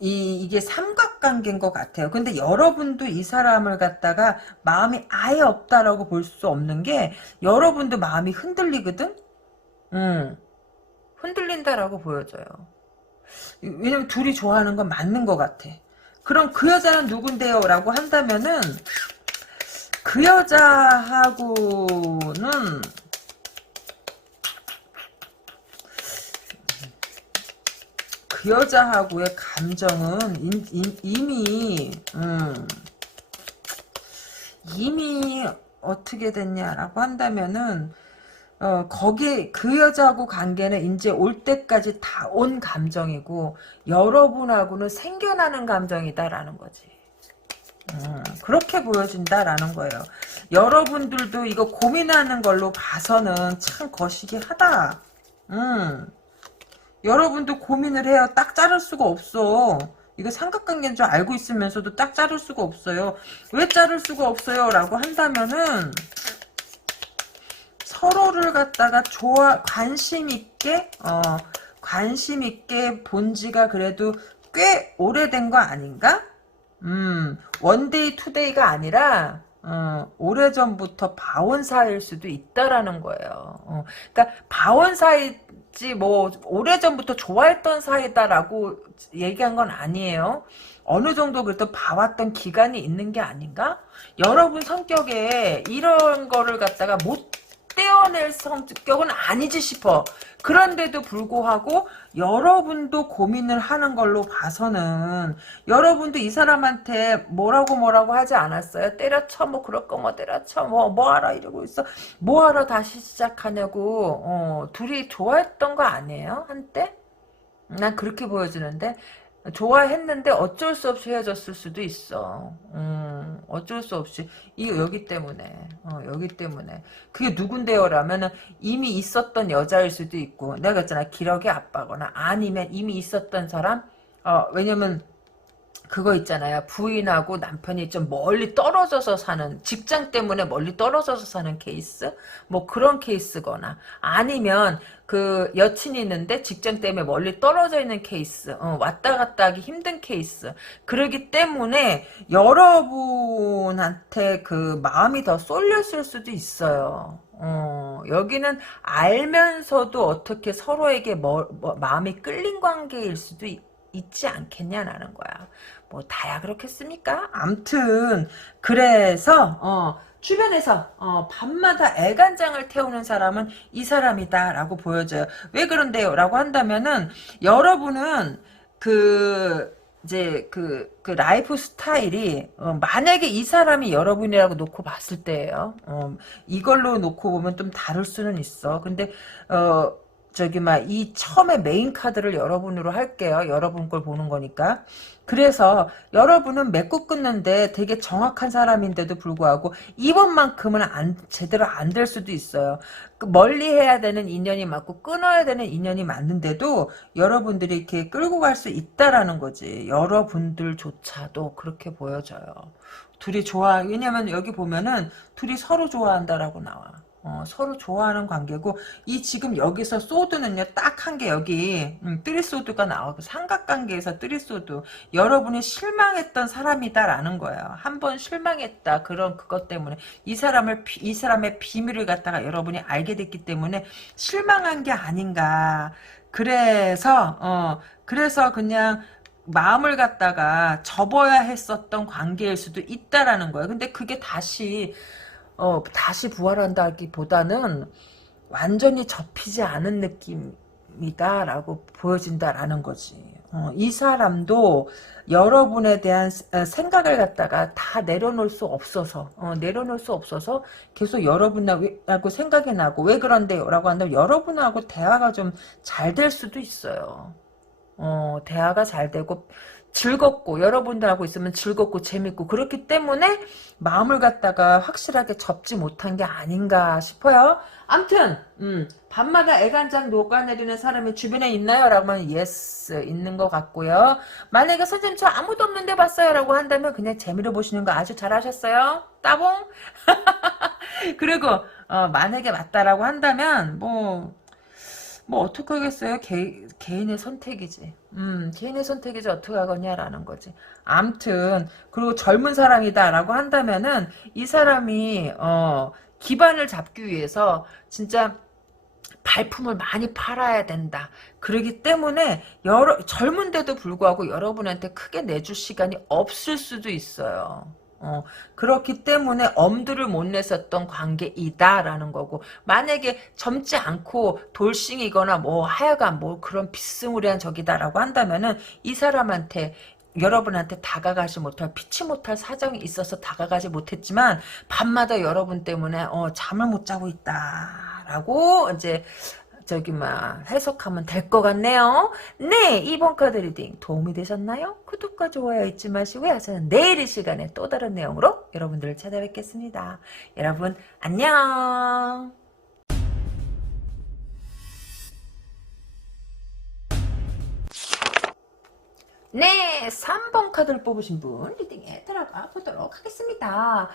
이게 삼각관계인 것 같아요. 근데 여러분도 이 사람을 갖다가 마음이 아예 없다라고 볼 수 없는 게, 여러분도 마음이 흔들리거든? 흔들린다라고 보여져요. 왜냐면 둘이 좋아하는 건 맞는 것 같아. 그럼 그 여자는 누군데요? 라고 한다면은, 그 여자하고는, 그 여자하고의 감정은 이미 어떻게 됐냐라고 한다면은 거기 그 여자하고 관계는 이제 올 때까지 다 온 감정이고 여러분하고는 생겨나는 감정이다라는 거지. 그렇게 보여진다라는 거예요. 여러분들도 이거 고민하는 걸로 봐서는 참 거시기하다. 여러분도 고민을 해요. 딱 자를 수가 없어. 이거 삼각관계인 줄 알고 있으면서도 딱 자를 수가 없어요. 왜 자를 수가 없어요? 라고 한다면은 서로를 갖다가 관심 있게 본 지가 그래도 꽤 오래된 거 아닌가? 원데이 투데이가 아니라 오래전부터 봐온 사이일 수도 있다라는 거예요. 그러니까 봐온 사이지 뭐 오래전부터 좋아했던 사이다라고 얘기한 건 아니에요. 어느 정도 그래도 봐왔던 기간이 있는 게 아닌가? 여러분 성격에 이런 거를 갖다가 못 떼어낼 성격은 아니지 싶어. 그런데도 불구하고 여러분도 고민을 하는 걸로 봐서는 여러분도 이 사람한테 뭐라고 하지 않았어요? 때려쳐 뭐 그럴 거 뭐 때려쳐 뭐하러 이러고 있어. 뭐하러 다시 시작하냐고. 둘이 좋아했던 거 아니에요? 한때? 난 그렇게 보여지는데 좋아했는데 어쩔 수 없이 헤어졌을 수도 있어. 어쩔 수 없이 여기 때문에 여기 때문에 그게 누군데요? 라면은 이미 있었던 여자일 수도 있고 내가 그랬잖아 기러기 아빠거나 아니면 이미 있었던 사람 왜냐면 그거 있잖아요. 부인하고 남편이 좀 멀리 떨어져서 사는 직장 때문에 멀리 떨어져서 사는 케이스 뭐 그런 케이스거나 아니면 그 여친이 있는데 직장 때문에 멀리 떨어져 있는 케이스 왔다 갔다 하기 힘든 케이스 그러기 때문에 여러분한테 그 마음이 더 쏠렸을 수도 있어요. 여기는 알면서도 어떻게 서로에게 마음이 끌린 관계일 수도 있지 않겠냐라는 거야. 뭐 다야 그렇겠습니까? 암튼 그래서 주변에서 밤마다 애간장을 태우는 사람은 이 사람이다라고 보여져요. 왜 그런데요? 라고 한다면은 여러분은 이제 그 라이프 스타일이 만약에 이 사람이 여러분이라고 놓고 봤을 때예요. 이걸로 놓고 보면 좀 다를 수는 있어. 근데 이 처음에 메인 카드를 여러분으로 할게요. 여러분 걸 보는 거니까. 그래서 여러분은 맺고 끊는데 되게 정확한 사람인데도 불구하고 이번만큼은 제대로 안 될 수도 있어요. 멀리 해야 되는 인연이 맞고 끊어야 되는 인연이 맞는데도 여러분들이 이렇게 끌고 갈 수 있다라는 거지. 여러분들조차도 그렇게 보여져요. 왜냐면 여기 보면은 둘이 서로 좋아한다라고 나와. 서로 좋아하는 관계고 지금 여기서 소드는요 딱 한 게 여기 뜨리소드가 나오고 삼각관계에서 뜨리소드 여러분이 실망했던 사람이다라는 거예요. 한 번 실망했다 그것 때문에 이 사람의 비밀을 갖다가 여러분이 알게 됐기 때문에 실망한 게 아닌가. 그래서 그냥 마음을 갖다가 접어야 했었던 관계일 수도 있다라는 거예요. 근데 그게 다시 부활한다기보다는 완전히 접히지 않은 느낌이다라고 보여진다라는 거지. 이 사람도 여러분에 대한 생각을 갖다가 다 내려놓을 수 없어서 계속 여러분하고 생각이 나고 왜 그런데요? 라고 한다면 여러분하고 대화가 좀 잘 될 수도 있어요. 대화가 잘 되고 즐겁고 여러분들하고 있으면 즐겁고 재밌고 그렇기 때문에 마음을 갖다가 확실하게 접지 못한 게 아닌가 싶어요. 암튼 밤마다 애간장 녹아내리는 사람이 주변에 있나요? 라고 하면 예스 있는 것 같고요. 만약에 선생님 저 아무도 없는데 봤어요 라고 한다면 그냥 재미로 보시는 거 아주 잘하셨어요. 따봉. 그리고 만약에 맞다라고 한다면 뭐 어떻게 하겠어요? 개인의 선택이지. 개인의 선택이지 어떻게 하겠냐라는 거지. 암튼 그리고 젊은 사람이다라고 한다면은 이 사람이 기반을 잡기 위해서 진짜 발품을 많이 팔아야 된다. 그러기 때문에 젊은데도 불구하고 여러분한테 크게 내줄 시간이 없을 수도 있어요. 그렇기 때문에 엄두를 못 냈었던 관계이다라는 거고 만약에 젊지 않고 돌싱이거나 뭐 하여간 뭐 그런 비스무리한 적이다라고 한다면은 이 사람한테 여러분한테 다가가지 못할 피치 못할 사정이 있어서 다가가지 못했지만 밤마다 여러분 때문에 잠을 못 자고 있다라고 이제 해석하면 될 것 같네요. 네, 이번 카드 리딩 도움이 되셨나요? 구독과 좋아요 잊지 마시고요. 저는 내일 이 시간에 또 다른 내용으로 여러분들을 찾아뵙겠습니다. 여러분, 안녕! 네, 3번 카드를 뽑으신 분 리딩에 들어가 보도록 하겠습니다.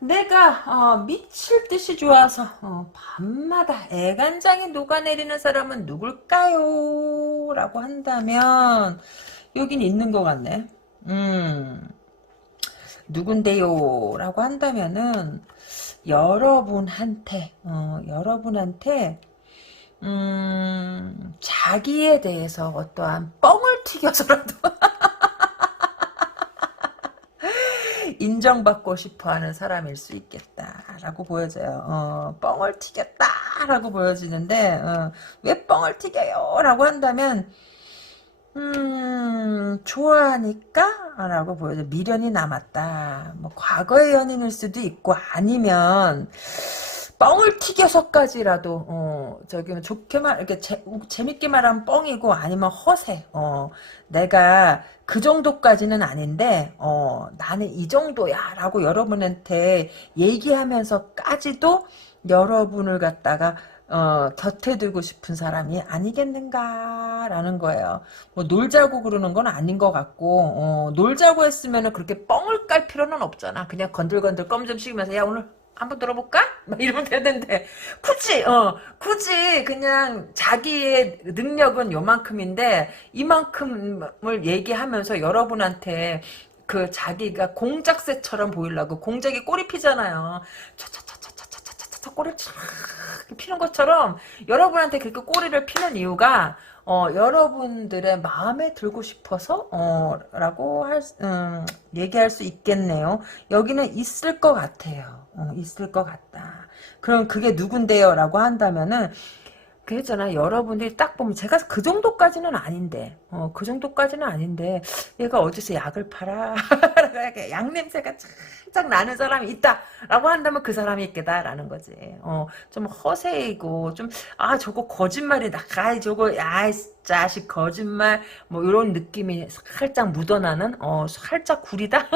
내가 미칠 듯이 좋아서 밤마다 애간장이 녹아내리는 사람은 누굴까요? 라고 한다면 여긴 있는 것 같네. 누군데요? 라고 한다면은 여러분한테 자기에 대해서 어떠한 뻥을 튀겨서라도 인정받고 싶어하는 사람일 수 있겠다라고 보여져요. 뻥을 튀겼다라고 보여지는데 왜 뻥을 튀겨요? 라고 한다면 좋아하니까? 라고 보여져. 미련이 남았다. 뭐 과거의 연인일 수도 있고 아니면 뻥을 튀겨서까지라도 좋게 이렇게 재밌게 말하면 뻥이고 아니면 허세. 내가 그 정도까지는 아닌데 나는 이 정도야 라고 여러분한테 얘기하면서까지도 여러분을 갖다가 곁에 두고 싶은 사람이 아니겠는가라는 거예요. 뭐 놀자고 그러는 건 아닌 것 같고 놀자고 했으면 그렇게 뻥을 깔 필요는 없잖아. 그냥 건들건들 껌 좀 씹으면서 야 오늘 한번 들어볼까? 막 이러면 되는데 굳이 그냥 자기의 능력은 요만큼인데 이만큼을 얘기하면서 여러분한테 그 자기가 공작새처럼 보이려고 공작이 꼬리 피잖아요. 차차차차차차차차 꼬리를 쫙 피는 것처럼 여러분한테 그렇게 꼬리를 피는 이유가 여러분들의 마음에 들고 싶어서 라고 얘기할 수 있겠네요. 여기는 있을 것 같아요. 있을 것 같다. 그럼 그게 누군데요? 라고 한다면은 그랬잖아. 여러분들이 딱 보면 제가 그 정도까지는 아닌데 그 정도까지는 아닌데 얘가 어디서 약을 팔아 약 냄새가 쫙쫙 나는 사람이 있다 라고 한다면 그 사람이 있겠다라는 거지. 좀 허세이고 좀 저거 거짓말이다. 저거 야 자식 거짓말 뭐 이런 느낌이 살짝 묻어나는 살짝 구리다.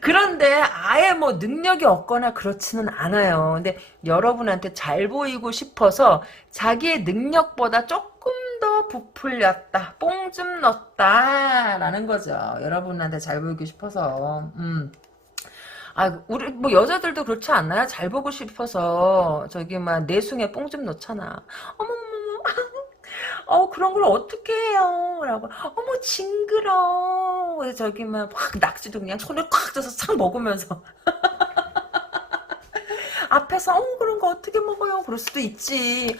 그런데 아예 뭐 능력이 없거나 그렇지는 않아요. 근데 여러분한테 잘 보이고 싶어서 자기의 능력보다 조금 더 부풀렸다. 뽕 좀 넣었다. 라는 거죠. 여러분한테 잘 보이고 싶어서. 우리 뭐 여자들도 그렇지 않나요? 잘 보고 싶어서 막 내숭에 뽕 좀 넣잖아. 그런 걸 어떻게 해요? 라고, 징그러. 막, 확, 낙지도 그냥 손을 콱 져서 싹 먹으면서. 앞에서, 그런 거 어떻게 먹어요? 그럴 수도 있지.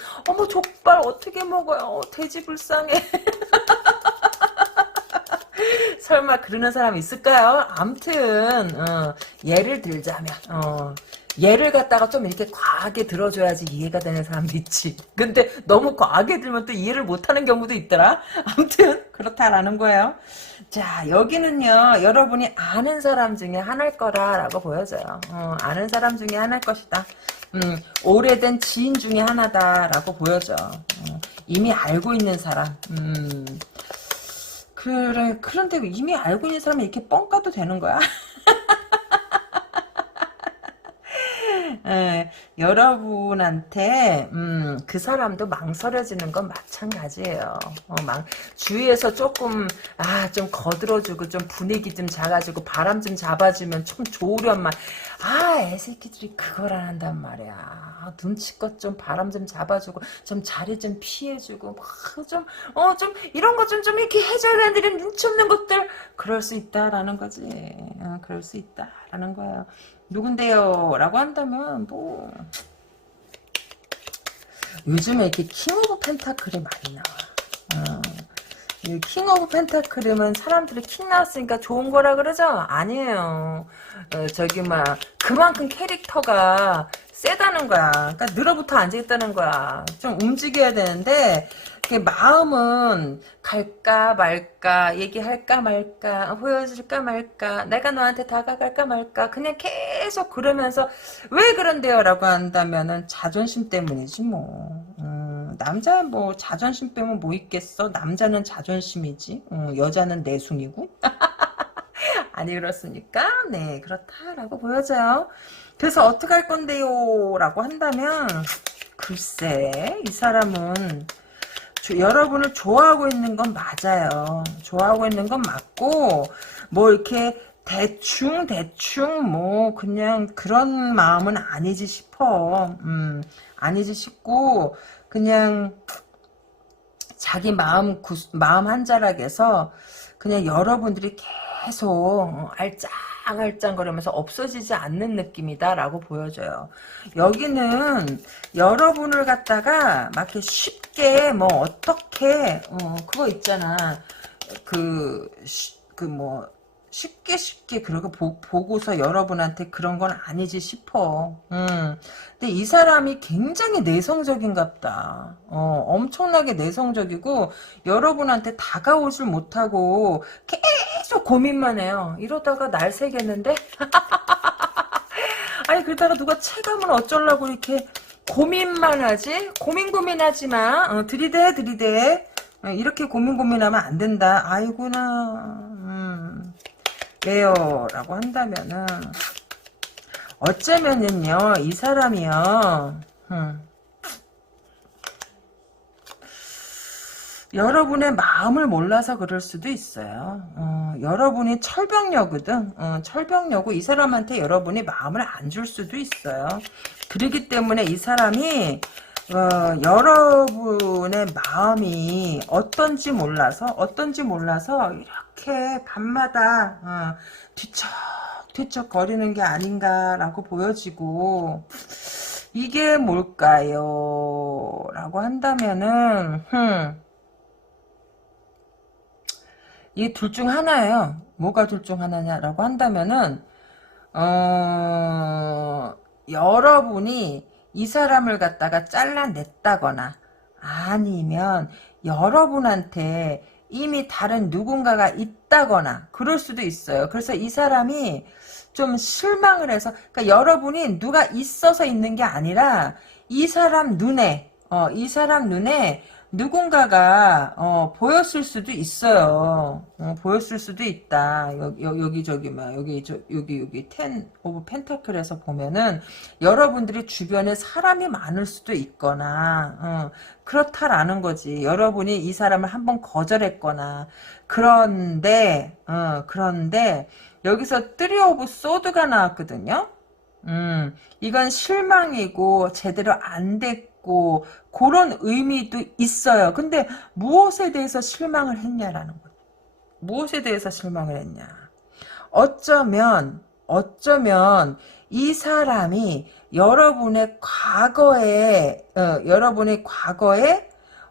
족발 어떻게 먹어요? 돼지 불쌍해. 설마 그러는 사람 있을까요? 암튼, 예를 들자면, 얘를 갖다가 좀 이렇게 과하게 들어줘야지 이해가 되는 사람도 있지. 근데 너무 과하게 들면 또 이해를 못하는 경우도 있더라. 아무튼 그렇다라는 거예요. 자, 여기는요. 여러분이 아는 사람 중에 하나일 거라라고 보여져요. 아는 사람 중에 하나일 것이다. 오래된 지인 중에 하나다라고 보여져. 이미 알고 있는 사람. 그래, 그런데 이미 알고 있는 사람이 이렇게 뻥 까도 되는 거야? 예, 여러분한테 그 사람도 망설여지는 건 마찬가지예요. 주위에서 조금 좀 거들어주고 좀 분위기 좀 잡아주고 바람 좀 잡아주면 좀 좋으련만 애새끼들이 그걸 안 한단 말이야. 눈치껏 좀 바람 좀 잡아주고 좀 자리 좀 피해주고 좀 이런 거 좀 이렇게 해줘야 되는데 눈치 없는 것들 그럴 수 있다라는 거지. 그럴 수 있다라는 거예요. 누군데요? 라고 한다면 뭐 요즘에 이렇게 킹 오브 펜타클이 많이 나와. 이 킹 오브 펜타클은 사람들이 킹 나왔으니까 좋은 거라 그러죠? 아니에요. 저기 막 그만큼 캐릭터가 세다는 거야. 그러니까 늘어붙어 앉아있다는 거야. 좀 움직여야 되는데 마음은 갈까 말까, 얘기할까 말까, 보여줄까 말까, 내가 너한테 다가갈까 말까, 그냥 계속 그러면서 왜 그런데요? 라고 한다면은 자존심 때문이지 뭐. 남자 뭐 자존심 빼면 뭐 있겠어? 남자는 자존심이지. 여자는 내숭이고. 아니 그렇습니까? 네, 그렇다라고 보여져요. 그래서 어떻게 할 건데요? 라고 한다면 글쎄 이 사람은 여러분을 좋아하고 있는 건 맞아요. 좋아하고 있는 건 맞고 뭐 이렇게 대충 뭐 그냥 그런 마음은 아니지 싶어. 아니지 싶고 그냥 자기 마음 한 자락에서 그냥 여러분들이 계속 알짱알짱거리면서 없어지지 않는 느낌이다라고 보여져요. 여기는 여러분을 갖다가 막 이렇게 쉽게 뭐 어떻게 그거 있잖아. 뭐 쉽게 그러고 보고서 여러분한테 그런 건 아니지 싶어. 근데 이 사람이 굉장히 내성적인갑다. 엄청나게 내성적이고 여러분한테 다가오질 못하고 계속 고민만 해요. 이러다가 날 새겠는데? 아니 그러다가 누가 체감은 어쩌려고 이렇게 고민만 하지? 고민하지 마. 들이대. 이렇게 고민하면 안 된다. 아이구나. 왜요? 라고 한다면은 어쩌면은요 이 사람이요 여러분의 마음을 몰라서 그럴 수도 있어요. 여러분이 철벽녀거든. 철벽녀고 이 사람한테 여러분이 마음을 안 줄 수도 있어요. 그렇기 때문에 이 사람이 여러분의 마음이 어떤지 몰라서 이렇게 밤마다 뒤척 거리는 게 아닌가라고 보여지고 이게 뭘까요? 라고 한다면은 이 둘 중 하나예요. 뭐가 둘 중 하나냐라고 한다면은 여러분이 이 사람을 갖다가 잘라냈다거나 아니면 여러분한테 이미 다른 누군가가 있다거나 그럴 수도 있어요. 그래서 이 사람이 좀 실망을 해서 그러니까 여러분이 누가 있어서 있는 게 아니라 이 사람 눈에 누군가가 보였을 수도 있어요. 보였을 수도 있다. 여기 저기 막 여기 텐 오브 펜타클에서 보면은 여러분들이 주변에 사람이 많을 수도 있거나 그렇다라는 거지. 여러분이 이 사람을 한번 거절했거나 그런데 여기서 쓰리 오브 소드가 나왔거든요. 이건 실망이고 제대로 안 됐고 그런 의미도 있어요. 근데 무엇에 대해서 실망을 했냐라는 거예요. 무엇에 대해서 실망을 했냐. 어쩌면 이 사람이 여러분의 과거에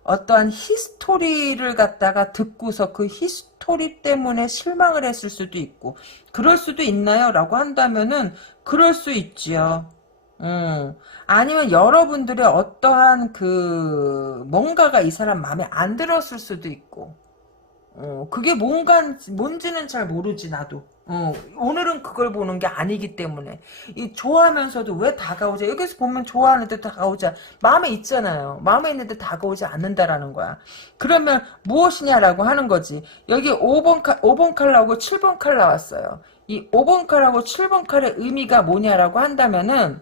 어떠한 히스토리를 갖다가 듣고서 그 히스토리 때문에 실망을 했을 수도 있고 그럴 수도 있나요? 라고 한다면은 그럴 수 있지요. 아니면 여러분들의 어떠한 뭔가가 이 사람 마음에 안 들었을 수도 있고 그게 뭔지는 잘 모르지, 나도. 오늘은 그걸 보는 게 아니기 때문에. 좋아하면서도 왜 다가오지? 여기서 보면 좋아하는데 다가오지, 마음에 있잖아요. 마음에 있는데 다가오지 않는다라는 거야. 그러면 무엇이냐라고 하는 거지. 여기 5번 칼 나오고 7번 칼 나왔어요. 이 5번 칼하고 7번 칼의 의미가 뭐냐라고 한다면은,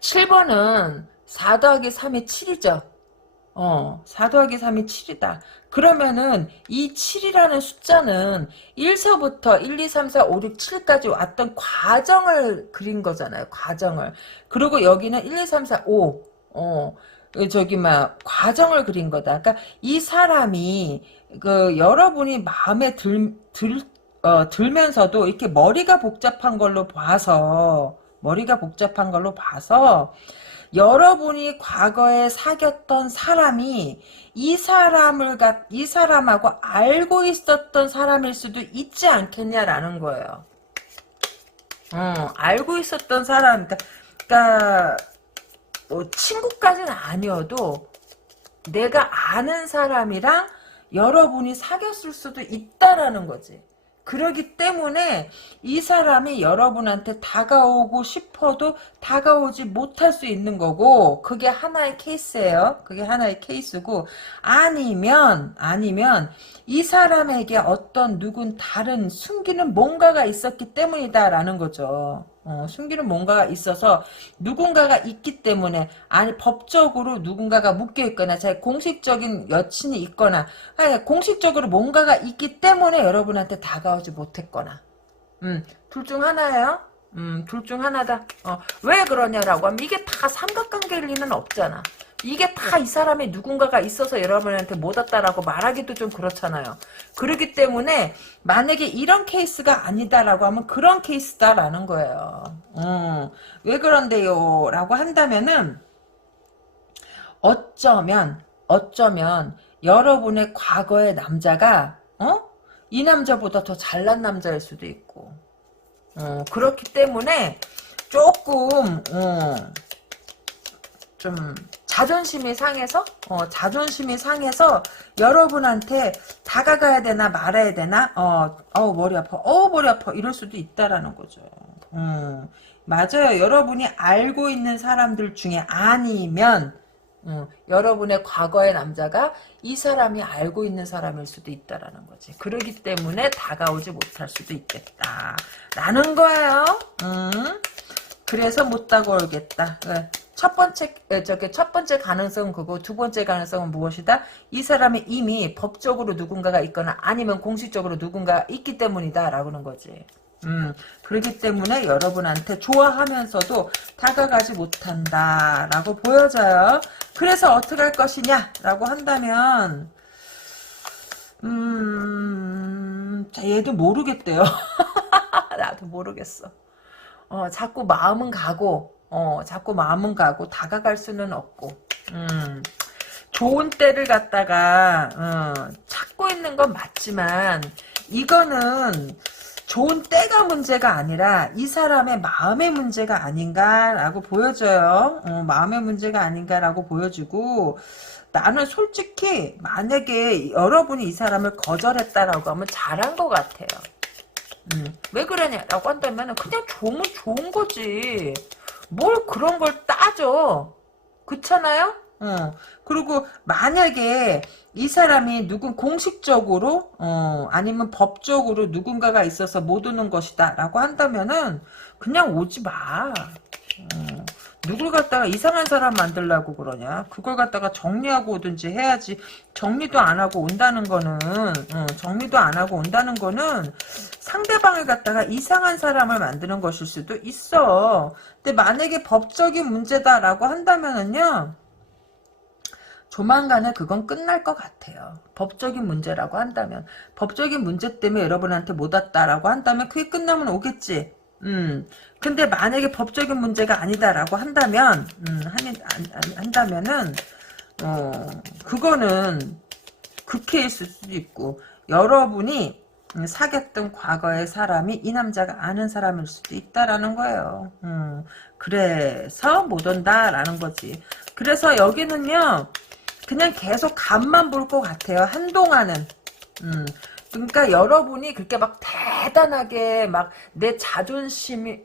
7번은 4 더하기 3이 7이죠. 4 더하기 3이 7이다. 그러면은 이 7이라는 숫자는 1서부터 1, 2, 3, 4, 5, 6, 7까지 왔던 과정을 그린 거잖아요. 과정을. 그리고 여기는 1, 2, 3, 4, 5. 과정을 그린 거다. 그러니까 이 사람이 여러분이 마음에 들면서도 이렇게 머리가 복잡한 걸로 봐서 여러분이 과거에 사귀었던 사람이 이 사람하고 알고 있었던 사람일 수도 있지 않겠냐라는 거예요. 알고 있었던 사람, 그러니까 친구까지는 아니어도 내가 아는 사람이랑 여러분이 사귀었을 수도 있다라는 거지. 그러기 때문에 이 사람이 여러분한테 다가오고 싶어도 다가오지 못할 수 있는 거고, 그게 하나의 케이스예요. 그게 하나의 케이스고, 아니면 이 사람에게 어떤 다른 숨기는 뭔가가 있었기 때문이다라는 거죠. 숨기는 뭔가가 있어서 누군가가 있기 때문에, 아니 법적으로 누군가가 묶여 있거나 공식적인 여친이 있거나, 아니, 공식적으로 뭔가가 있기 때문에 여러분한테 다가오지 못했거나, 둘 중 하나예요. 둘 중 하나다. 왜 그러냐라고 하면 이게 다 삼각관계일 리는 없잖아. 이게 다 이 사람의 누군가가 있어서 여러분한테 못 왔다라고 말하기도 좀 그렇잖아요. 그렇기 때문에 만약에 이런 케이스가 아니다라고 하면 그런 케이스다라는 거예요. 왜 그런데요? 라고 한다면은 어쩌면 여러분의 과거의 남자가 이 남자보다 더 잘난 남자일 수도 있고, 그렇기 때문에 조금 좀 자존심이 상해서 여러분한테 다가가야 되나 말아야 되나, 머리 아파 이럴 수도 있다라는 거죠. 맞아요. 여러분이 알고 있는 사람들 중에 아니면 여러분의 과거의 남자가 이 사람이 알고 있는 사람일 수도 있다라는 거지. 그러기 때문에 다가오지 못할 수도 있겠다 라는 거예요. 그래서 못 다가오겠다. 첫 번째 가능성은 그거, 두 번째 가능성은 무엇이다? 이 사람이 이미 법적으로 누군가가 있거나 아니면 공식적으로 누군가가 있기 때문이다 라고 하는 거지. 그렇기 때문에 여러분한테 좋아하면서도 다가가지 못한다 라고 보여져요. 그래서 어떻게 할 것이냐 라고 한다면, 자, 얘도 모르겠대요. 나도 모르겠어. 자꾸 마음은 가고 다가갈 수는 없고, 좋은 때를 갖다가 찾고 있는 건 맞지만 이거는 좋은 때가 문제가 아니라 이 사람의 마음의 문제가 아닌가라고 보여져요. 마음의 문제가 아닌가라고 보여지고, 나는 솔직히 만약에 여러분이 이 사람을 거절했다라고 하면 잘한 것 같아요. 왜 그러냐라고 한다면 그냥 좋은 거지. 뭘 그런 걸 따져. 그렇잖아요? 그리고 만약에 이 사람이 공식적으로 아니면 법적으로 누군가가 있어서 못 오는 것이다 라고 한다면은 그냥 오지 마. 누굴 갖다가 이상한 사람 만들려고 그러냐. 그걸 갖다가 정리하고 오든지 해야지. 정리도 안 하고 온다는 거는 상대방을 갖다가 이상한 사람을 만드는 것일 수도 있어. 근데 만약에 법적인 문제다라고 한다면은요, 조만간에 그건 끝날 것 같아요. 법적인 문제라고 한다면. 법적인 문제 때문에 여러분한테 못 왔다라고 한다면 그게 끝나면 오겠지. 근데 만약에 법적인 문제가 아니다라고 한다면은, 그거는 그 케이스일 수도 있고, 여러분이 사귀었던 과거의 사람이 이 남자가 아는 사람일 수도 있다라는 거예요. 그래서 못 온다라는 거지. 그래서 여기는요, 그냥 계속 간만 볼 것 같아요. 한동안은. 그러니까 여러분이 그렇게 막 대단하게 막 내 자존심을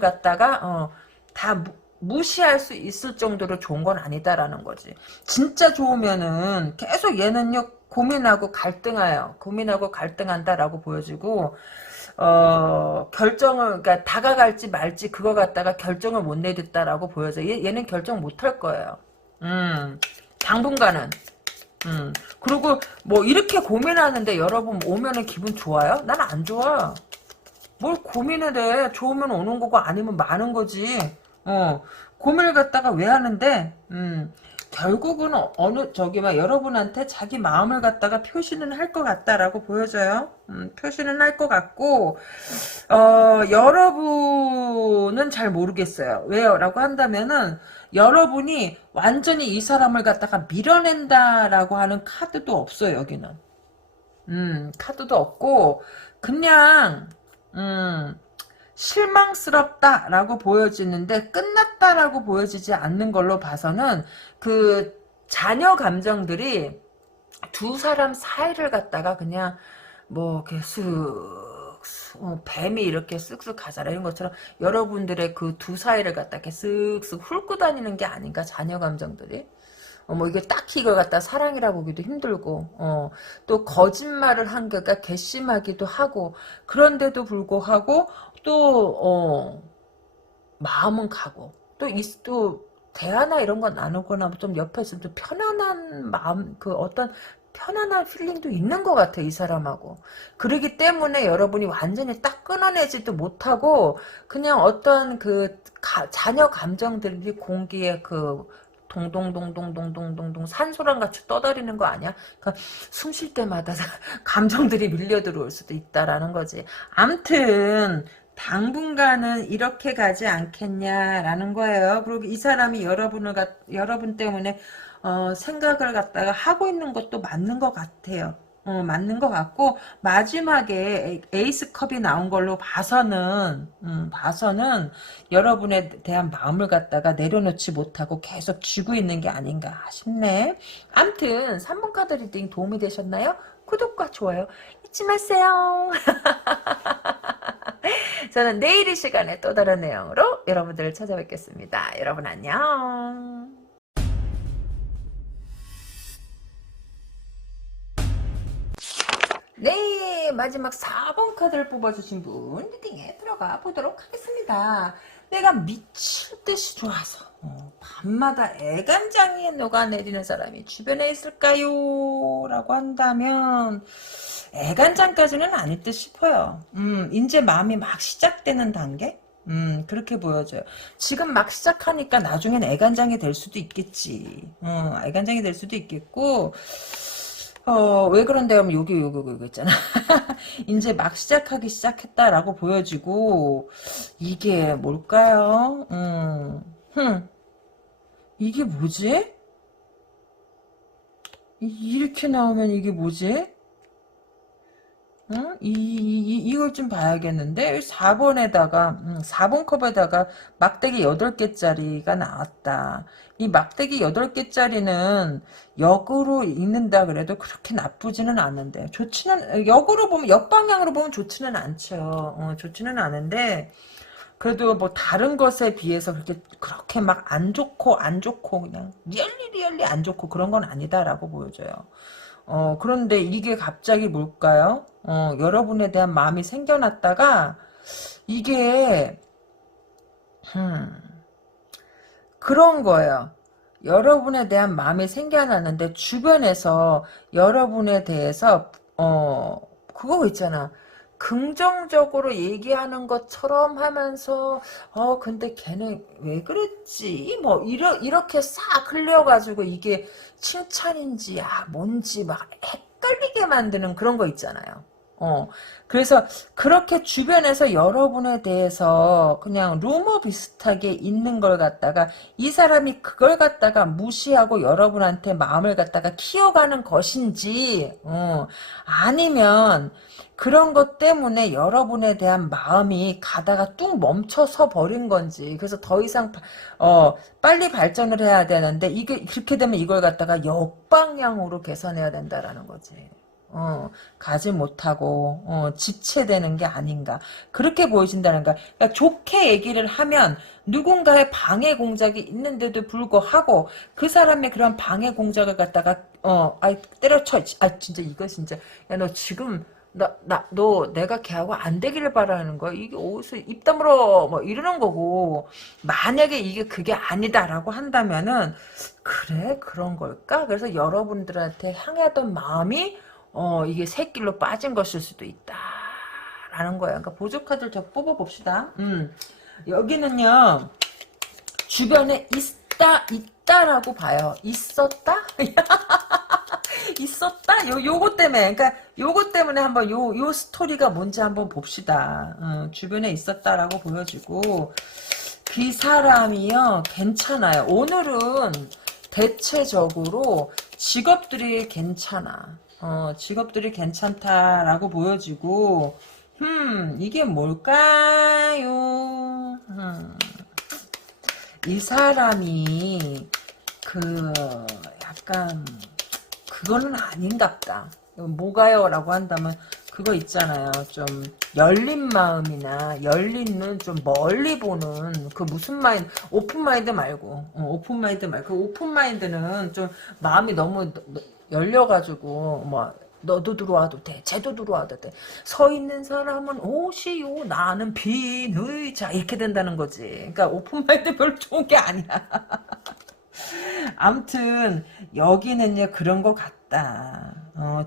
갖다가 다 무시할 수 있을 정도로 좋은 건 아니다라는 거지. 진짜 좋으면은 계속 얘는요 고민하고 갈등한다라고 보여지고 결정을 그러니까 다가갈지 말지 그거 갖다가 결정을 못 내렸다라고 보여져. 얘는 결정 못 할 거예요. 당분간은. 그리고 뭐 이렇게 고민하는데 여러분 오면은 기분 좋아요? 난 안 좋아. 뭘 고민을 해. 좋으면 오는 거고 아니면 마는 거지. 고민을 갖다가 왜 하는데 결국은 어느 저기 막 여러분한테 자기 마음을 갖다가 표시는 할 것 같다라고 보여져요. 표시는 할 것 같고 여러분은 잘 모르겠어요. 왜요? 라고 한다면은 여러분이 완전히 이 사람을 갖다가 밀어낸다라고 하는 카드도 없어요. 여기는. 카드도 없고 그냥 실망스럽다라고 보여지는데 끝났다라고 보여지지 않는 걸로 봐서는 그 자녀 감정들이 두 사람 사이를 갖다가 그냥 뭐 이렇게 뱀이 이렇게 쓱쓱 가잖아 이런 것처럼 여러분들의 그 두 사이를 갖다 이렇게 쓱쓱 훑고 다니는 게 아닌가 자녀 감정들이 뭐 이게 딱히 이걸 갖다 사랑이라 보기도 힘들고 또 거짓말을 한 게가 괘씸하기도 하고 그런데도 불구하고 또 마음은 가고 또 대화나 이런 거 나누거나 좀 옆에 있으면 좀 편안한 마음 그 어떤 편안한 필링도 있는 것 같아 이 사람하고 그러기 때문에 여러분이 완전히 딱 끊어내지도 못하고 그냥 어떤 그 자녀 감정들이 공기에 그 동동동동동동동동 산소랑 같이 떠다니는 거 아니야? 그러니까 숨 쉴 때마다 감정들이 밀려 들어올 수도 있다라는 거지. 암튼 당분간은 이렇게 가지 않겠냐라는 거예요. 그리고 이 사람이 여러분 때문에 생각을 갖다가 하고 있는 것도 맞는 것 같아요. 맞는 것 같고 마지막에 에이스 컵이 나온 걸로 봐서는 여러분에 대한 마음을 갖다가 내려놓지 못하고 계속 쥐고 있는 게 아닌가 싶네. 암튼 3번 카드 리딩 도움이 되셨나요? 구독과 좋아요 잊지 마세요. 저는 내일 이 시간에 또 다른 내용으로 여러분들을 찾아뵙겠습니다. 여러분 안녕. 네, 마지막 4번 카드를 뽑아주신 분 리딩에 들어가 보도록 하겠습니다. 내가 미칠 듯이 좋아서 밤마다 애간장에 녹아내리는 사람이 주변에 있을까요? 라고 한다면 애간장까지는 아닐 듯 싶어요. 이제 마음이 막 시작되는 단계? 그렇게 보여져요. 지금 막 시작하니까 나중엔 애간장이 될 수도 있겠지. 애간장이 될 수도 있겠고, 왜 그런데 하면 요거 있잖아. 이제 막 시작했다라고 보여지고, 이게 뭘까요? 이게 뭐지? 이렇게 나오면 이게 뭐지? 응? 이걸 좀 봐야겠는데 4번 컵에다가 막대기 8개짜리가 나왔다. 이 막대기 8개짜리는 역으로 읽는다 그래도 그렇게 나쁘지는 않은데 역으로 보면 역방향으로 보면 좋지는 않죠. 좋지는 않은데 그래도 뭐 다른 것에 비해서 그렇게 막 안 좋고 그냥 리얼리 안 좋고 그런 건 아니다라고 보여져요. 그런데 이게 갑자기 뭘까요? 여러분에 대한 마음이 생겨났다가, 이게, 그런 거예요. 여러분에 대한 마음이 생겨났는데, 주변에서 여러분에 대해서, 그거 있잖아. 긍정적으로 얘기하는 것처럼 하면서 근데 걔는 왜 그랬지 뭐 이렇게 싹 흘려가지고 이게 칭찬인지 뭔지 막 헷갈리게 만드는 그런 거 있잖아요. 그래서 그렇게 주변에서 여러분에 대해서 그냥 루머 비슷하게 있는 걸 갖다가 이 사람이 그걸 갖다가 무시하고 여러분한테 마음을 갖다가 키워가는 것인지 아니면 그런 것 때문에 여러분에 대한 마음이 가다가 뚝 멈춰서 버린 건지 그래서 더 이상 빨리 발전을 해야 되는데 이게 그렇게 되면 이걸 갖다가 역방향으로 개선해야 된다라는 거지. 가지 못하고 지체되는 게 아닌가 그렇게 보여진다는 거야. 그러니까 좋게 얘기를 하면 누군가의 방해 공작이 있는데도 불구하고 그 사람의 그런 방해 공작을 갖다가 때려쳐. 진짜 이거 진짜 야 너 지금 너 내가 걔하고 안 되기를 바라는 거야. 이게 어디서 입 다물어 뭐 이러는 거고 만약에 이게 그게 아니다라고 한다면은 그래 그런 걸까? 그래서 여러분들한테 향하던 마음이 이게 새길로 빠진 것일 수도 있다라는 거야. 그러니까 보조 카드를 더 뽑아봅시다. 여기는요 주변에 있다라고 봐요. 있었다? 있었다? 요거 때문에, 그러니까 요거 때문에 한번 요 스토리가 뭔지 한번 봅시다. 주변에 있었다라고 보여지고, 그 사람이요, 괜찮아요. 오늘은 대체적으로 직업들이 괜찮아. 직업들이 괜찮다라고 보여지고, 이게 뭘까요? 이 사람이, 약간, 그거는 아닌갑다. 뭐가요? 라고 한다면 그거 있잖아요. 좀 열린 마음이나 열린 눈, 좀 멀리 보는 그 무슨 마인드, 오픈마인드 말고 오픈마인드 말고 그 오픈마인드는 좀 마음이 너무 열려가지고 뭐 너도 들어와도 돼. 쟤도 들어와도 돼. 서 있는 사람은 오시오 나는 비의자 이렇게 된다는 거지. 그러니까 오픈마인드 별로 좋은 게 아니야. 암튼 여기는요 그런 것 같다.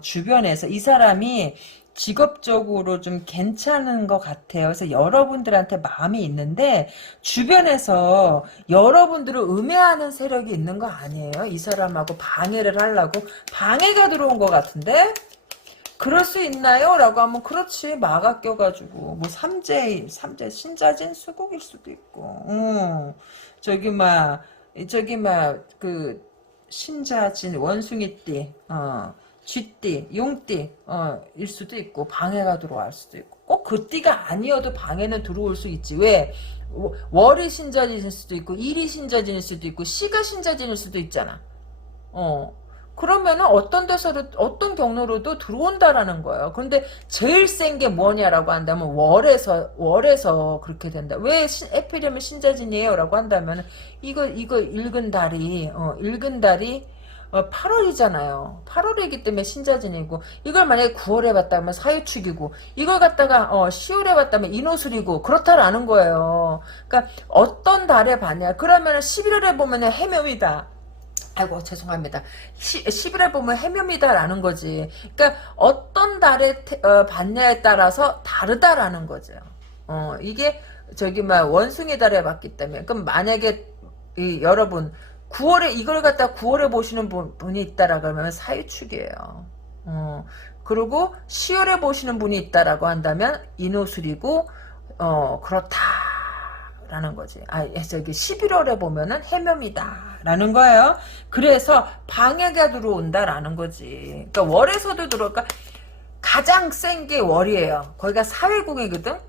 주변에서 이 사람이 직업적으로 좀 괜찮은 것 같아요. 그래서 여러분들한테 마음이 있는데 주변에서 여러분들을 음해하는 세력이 있는 거 아니에요? 이 사람하고 방해를 하려고 방해가 들어온 것 같은데 그럴 수 있나요? 라고 하면 그렇지 마가 껴가지고 뭐 삼재 신자진 수국일 수도 있고 그 신자진 원숭이띠 쥐띠 용띠 일 수도 있고 방해가 들어올 수도 있고 꼭 그 띠가 아니어도 방해는 들어올 수 있지. 왜 월이 신자진일 수도 있고 일이 신자진일 수도 있고 시가 신자진일 수도 있잖아. 그러면은 어떤 데서도 어떤 경로로도 들어온다라는 거예요. 그런데 제일 센 게 뭐냐라고 한다면 월에서 그렇게 된다. 왜 에피리면 신자진이에요라고 한다면 이거 읽은 달이 8월이잖아요. 8월이기 때문에 신자진이고 이걸 만약에 9월에 봤다면 사유축이고 이걸 갖다가 10월에 봤다면 인호술이고 그렇다라는 거예요. 그러니까 어떤 달에 봤냐. 그러면 11월에 보면 해묘이다. 아이고 죄송합니다. 11월 보면 해묘이다라는 거지. 그러니까 어떤 달에 봤냐에 따라서 다르다라는 거죠. 이게 원숭이 달에 봤기 때문에 그럼 만약에 여러분 9월에 이걸 갖다 9월에 보시는 분이 있다라고 하면 사유축이에요. 그리고 10월에 보시는 분이 있다라고 한다면 인호술이고 그렇다라는 거지. 11월에 보면은 해묘이다라는 거예요. 그래서 방해가 들어온다라는 거지. 그러니까 월에서도 들어올까 가장 센 게 월이에요. 거기가 사회궁이거든.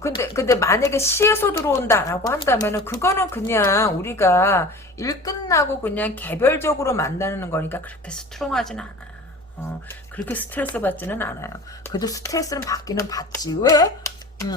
근데 만약에 시에서 들어온다라고 한다면은 그거는 그냥 우리가 일 끝나고 그냥 개별적으로 만나는 거니까 그렇게 스트롱하진 않아. 그렇게 스트레스 받지는 않아요. 그래도 스트레스는 받기는 받지. 왜?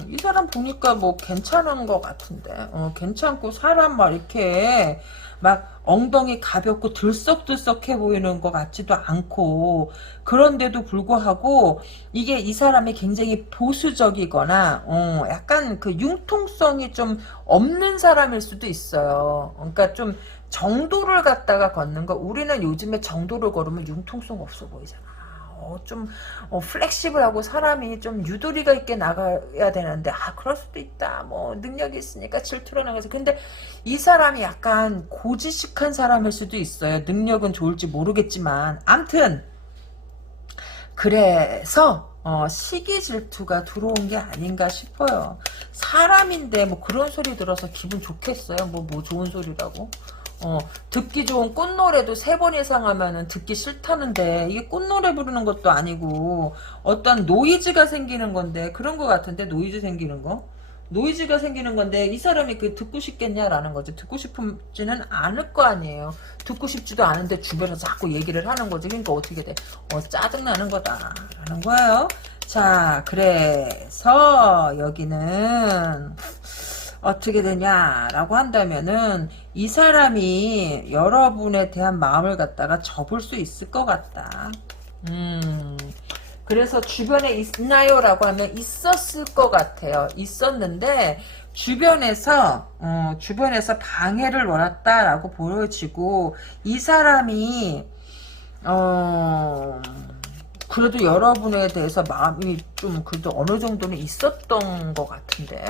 이 사람 보니까 뭐 괜찮은 것 같은데. 괜찮고 사람 막 이렇게 막 엉덩이 가볍고 들썩들썩해 보이는 것 같지도 않고 그런데도 불구하고 이게 이 사람이 굉장히 보수적이거나 약간 그 융통성이 좀 없는 사람일 수도 있어요. 그러니까 좀 정도를 갖다가 걷는 거 우리는 요즘에 정도를 걸으면 융통성 없어 보이잖아. 좀 플렉시블하고 사람이 좀 유도리가 있게 나가야 되는데 그럴 수도 있다. 뭐 능력이 있으니까 질투로 나가서 근데 이 사람이 약간 고지식한 사람일 수도 있어요. 능력은 좋을지 모르겠지만 암튼 그래서 시기 질투가 들어온 게 아닌가 싶어요. 사람인데 뭐 그런 소리 들어서 기분 좋겠어요. 뭐 좋은 소리라고. 듣기 좋은 꽃노래도 3번 이상 하면은 듣기 싫다는데 이게 꽃노래 부르는 것도 아니고 어떤 노이즈가 생기는 건데 그런 거 같은데 노이즈 생기는 거? 노이즈가 생기는 건데 이 사람이 그 듣고 싶겠냐라는 거죠. 듣고 싶지는 않을 거 아니에요. 듣고 싶지도 않은데 주변에서 자꾸 얘기를 하는 거죠. 그러니까 어떻게 돼? 짜증나는 거다라는 거예요. 자, 그래서 여기는 어떻게 되냐라고 한다면은 이 사람이 여러분에 대한 마음을 갖다가 접을 수 있을 것 같다. 그래서 주변에 있나요? 라고 하면 있었을 것 같아요. 있었는데 주변에서 방해를 받았다라고 보여지고 이 사람이 그래도 여러분에 대해서 마음이 좀 그래도 어느 정도는 있었던 것 같은데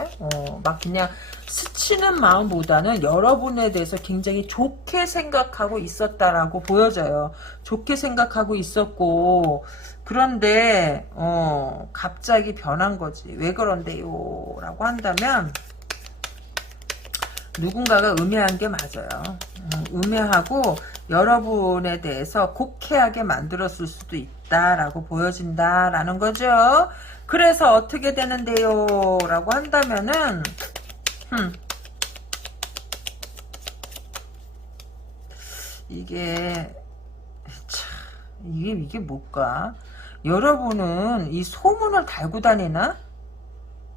막 그냥 스치는 마음보다는 여러분에 대해서 굉장히 좋게 생각하고 있었다라고 보여져요. 좋게 생각하고 있었고 그런데 갑자기 변한 거지. 왜 그런데요? 라고 한다면 누군가가 음해한 게 맞아요. 음해하고 여러분에 대해서 곡해하게 만들었을 수도 있다라고 보여진다라는 거죠. 그래서 어떻게 되는데요? 라고 한다면은 이게 이게 뭘까? 여러분은 이 소문을 달고 다니나?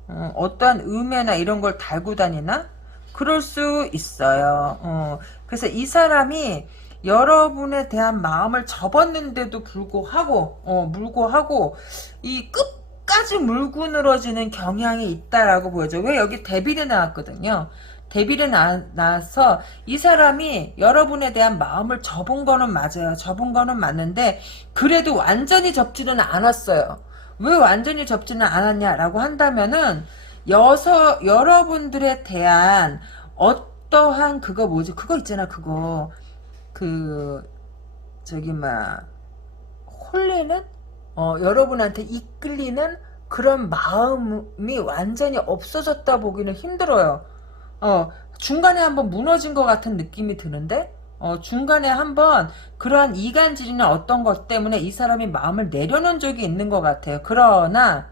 어떠한 음해나 이런 걸 달고 다니나? 그럴 수 있어요. 그래서 이 사람이 여러분에 대한 마음을 접었는데도 불구하고 이 끝까지 물고 늘어지는 경향이 있다라고 보여져. 왜 여기 데빌이 나왔거든요. 데빌이 나와서 이 사람이 여러분에 대한 마음을 접은 거는 맞아요. 접은 거는 맞는데 그래도 완전히 접지는 않았어요. 왜 완전히 접지는 않았냐라고 한다면은 여러분들에 대한 어떠한 그거 뭐지? 그거 있잖아. 그거 저기 홀리는 여러분한테 이끌리는 그런 마음이 완전히 없어졌다 보기는 힘들어요. 중간에 한번 무너진 것 같은 느낌이 드는데 중간에 한번 그러한 이간질이나 어떤 것 때문에 이 사람이 마음을 내려놓은 적이 있는 것 같아요. 그러나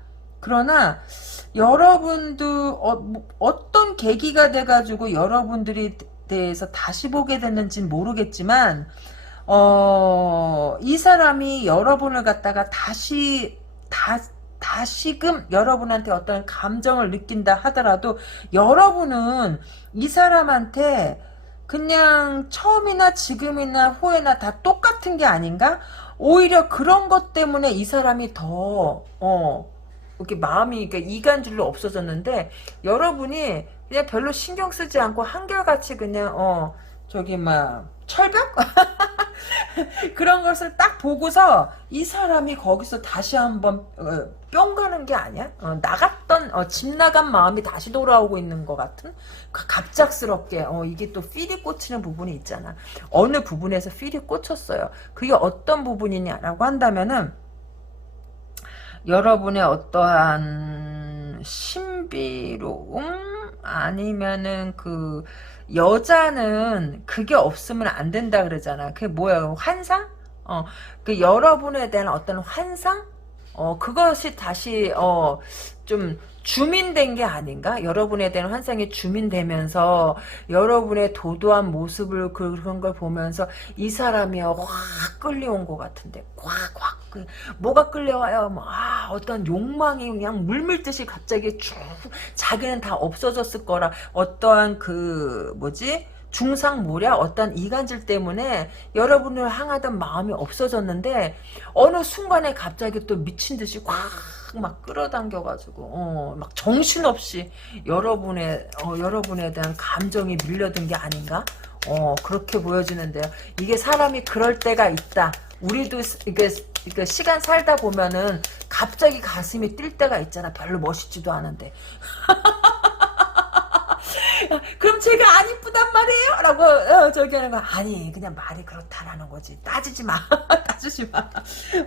여러분도 어떤 계기가 돼가지고 여러분들이 대해서 다시 보게 됐는지는 모르겠지만 이 사람이 여러분을 갖다가 다시금 여러분한테 어떤 감정을 느낀다 하더라도 여러분은 이 사람한테 그냥 처음이나 지금이나 후에나 다 똑같은 게 아닌가? 오히려 그런 것 때문에 이 사람이 더 이렇게 마음이 그러니까 이간질로 없어졌는데 여러분이 그냥 별로 신경 쓰지 않고 한결같이 그냥 철벽? 그런 것을 딱 보고서 이 사람이 거기서 다시 한번 뿅 가는 게 아니야? 나갔던 집 나간 마음이 다시 돌아오고 있는 것 같은 갑작스럽게 이게 또 필이 꽂히는 부분이 있잖아. 어느 부분에서 필이 꽂혔어요. 그게 어떤 부분이냐라고 한다면은 여러분의 어떠한 신비로움 아니면은 여자는 그게 없으면 안 된다 그러잖아. 그게 뭐야? 환상? 그 여러분에 대한 어떤 환상? 그것이 다시 좀 주민된 게 아닌가? 여러분에 대한 환상이 주민되면서 여러분의 도도한 모습을 그런 걸 보면서 이 사람이 확 끌려온 것 같은데 확 뭐가 끌려와요? 어떤 욕망이 그냥 물밀듯이 갑자기 쭉 자기는 다 없어졌을 거라 어떠한 중상모략 어떤 이간질 때문에 여러분을 향하던 마음이 없어졌는데 어느 순간에 갑자기 또 미친듯이 막 끌어당겨가지고 막 정신없이 여러분에 대한 감정이 밀려든 게 아닌가? 그렇게 보여지는데요. 이게 사람이 그럴 때가 있다. 우리도 이게 시간 살다 보면은 갑자기 가슴이 뛸 때가 있잖아. 별로 멋있지도 않은데. 그럼 제가 안 이쁘단 말이에요? 라고 저기 하는 거 아니 그냥 말이 그렇다라는 거지. 따지지 마. 따지지 마.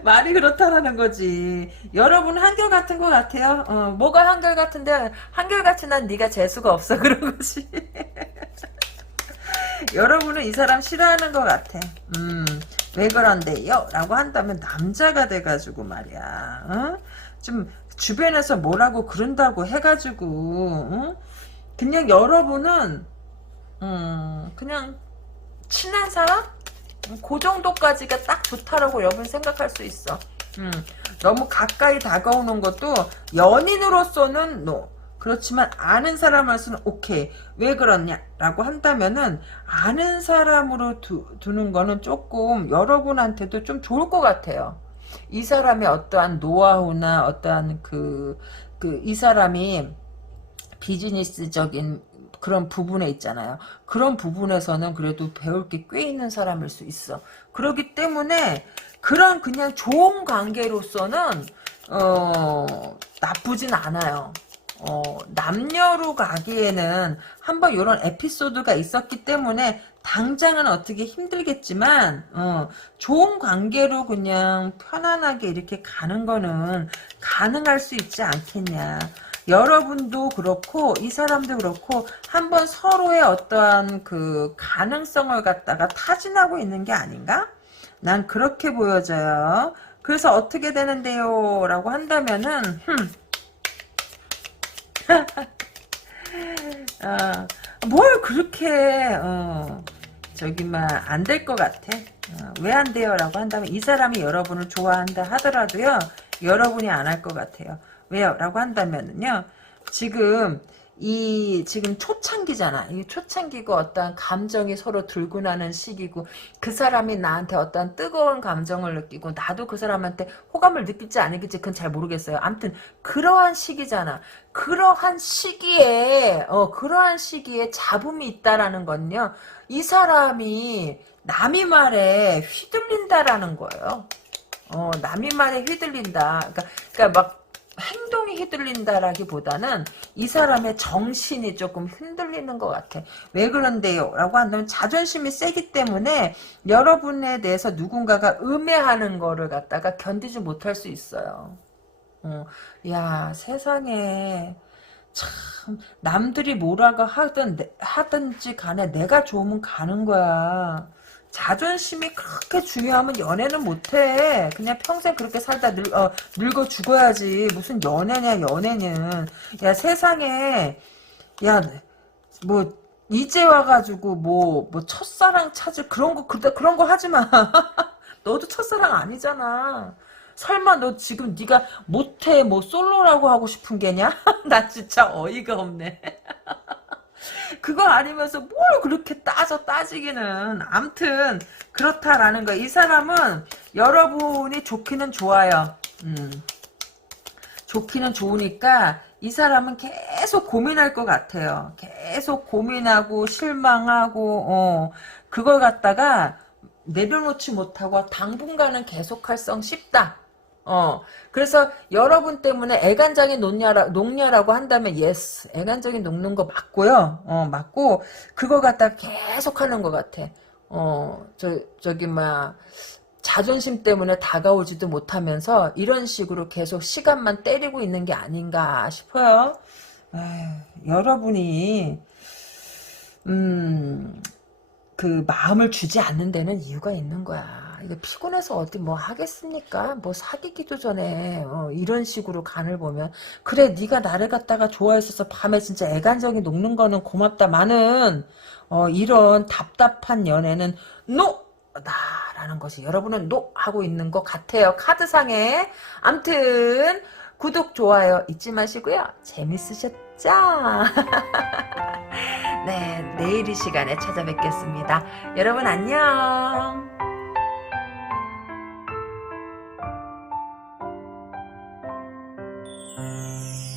말이 그렇다라는 거지. 여러분 한결같은 것 같아요. 뭐가 한결같은데 한결같이 난 네가 재수가 없어 그런 거지. 여러분은 이 사람 싫어하는 것 같아. 왜 그런데요? 라고 한다면 남자가 돼가지고 말이야. 좀 주변에서 뭐라고 그런다고 해가지고 그냥 여러분은 그냥 친한 사람? 그 정도까지가 딱 좋다라고 여러분 생각할 수 있어. 너무 가까이 다가오는 것도 연인으로서는 no. 그렇지만 아는 사람으로서는 오케이. 왜 그러냐라고 한다면은 아는 사람으로 두는 거는 조금 여러분한테도 좀 좋을 것 같아요. 이 사람의 어떠한 노하우나 어떠한 이 사람이 비즈니스적인 그런 부분에 있잖아요. 그런 부분에서는 그래도 배울 게 꽤 있는 사람일 수 있어. 그렇기 때문에 그런 그냥 좋은 관계로서는 나쁘진 않아요. 남녀로 가기에는 한번 이런 에피소드가 있었기 때문에 당장은 어떻게 힘들겠지만 좋은 관계로 그냥 편안하게 이렇게 가는 거는 가능할 수 있지 않겠냐. 여러분도 그렇고 이 사람도 그렇고 한번 서로의 어떠한 그 가능성을 갖다가 타진하고 있는 게 아닌가? 난 그렇게 보여져요. 그래서 어떻게 되는데요? 라고 한다면은 뭘 그렇게 안 될 것 같아. 왜 안 돼요? 라고 한다면 이 사람이 여러분을 좋아한다 하더라도요. 여러분이 안 할 것 같아요. 왜요? 라고 한다면은요. 지금 초창기잖아. 이 초창기고 어떠한 감정이 서로 들고 나는 시기고 그 사람이 나한테 어떠한 뜨거운 감정을 느끼고 나도 그 사람한테 호감을 느낄지 안 느낄지 그건 잘 모르겠어요. 아무튼 그러한 시기잖아. 그러한 시기에 잡음이 있다라는 건요. 이 사람이 남의 말에 휘둘린다라는 거예요. 남의 말에 휘둘린다. 그러니까 막 행동이 휘둘린다라기보다는 이 사람의 정신이 조금 흔들리는 것 같아. 왜 그런데요? 라고 한다면 자존심이 세기 때문에 여러분에 대해서 누군가가 음해하는 거를 갖다가 견디지 못할 수 있어요. 야, 세상에 참 남들이 뭐라고 하든지 간에 내가 좋으면 가는 거야. 자존심이 그렇게 중요하면 연애는 못해. 그냥 평생 그렇게 살다 늙어 죽어야지. 무슨 연애냐 연애는. 야 세상에 야 뭐 이제 와가지고 뭐 첫사랑 찾을 그런 거 하지 마. 너도 첫사랑 아니잖아. 설마 너 지금 네가 못해 뭐 솔로라고 하고 싶은 게냐? 나 진짜 어이가 없네. 그거 아니면서 뭘 그렇게 따지기는. 암튼 그렇다라는 거야. 이 사람은 여러분이 좋기는 좋아요. 좋기는 좋으니까 이 사람은 계속 고민할 것 같아요. 계속 고민하고 실망하고 그걸 갖다가 내려놓지 못하고 당분간은 계속할 성 쉽다. 그래서 여러분 때문에 애간장이 녹냐라고 한다면 예스. 애간장이 녹는 거 맞고요. 맞고 그거 갖다 계속 하는 것 같아. 자존심 때문에 다가오지도 못하면서 이런 식으로 계속 시간만 때리고 있는 게 아닌가 싶어요. 여러분이 그 마음을 주지 않는 데는 이유가 있는 거야. 이게 피곤해서 어디 뭐 하겠습니까? 뭐 사귀기도 전에 이런 식으로 간을 보면 그래 네가 나를 갖다가 좋아했어서 밤에 진짜 애간정이 녹는 거는 고맙다마는 이런 답답한 연애는 NO! 다라는 것이 여러분은 NO! 하고 있는 것 같아요. 카드상에. 암튼 구독 좋아요 잊지 마시고요. 재밌으셨죠? 네, 내일 이 시간에 찾아뵙겠습니다. 여러분 안녕.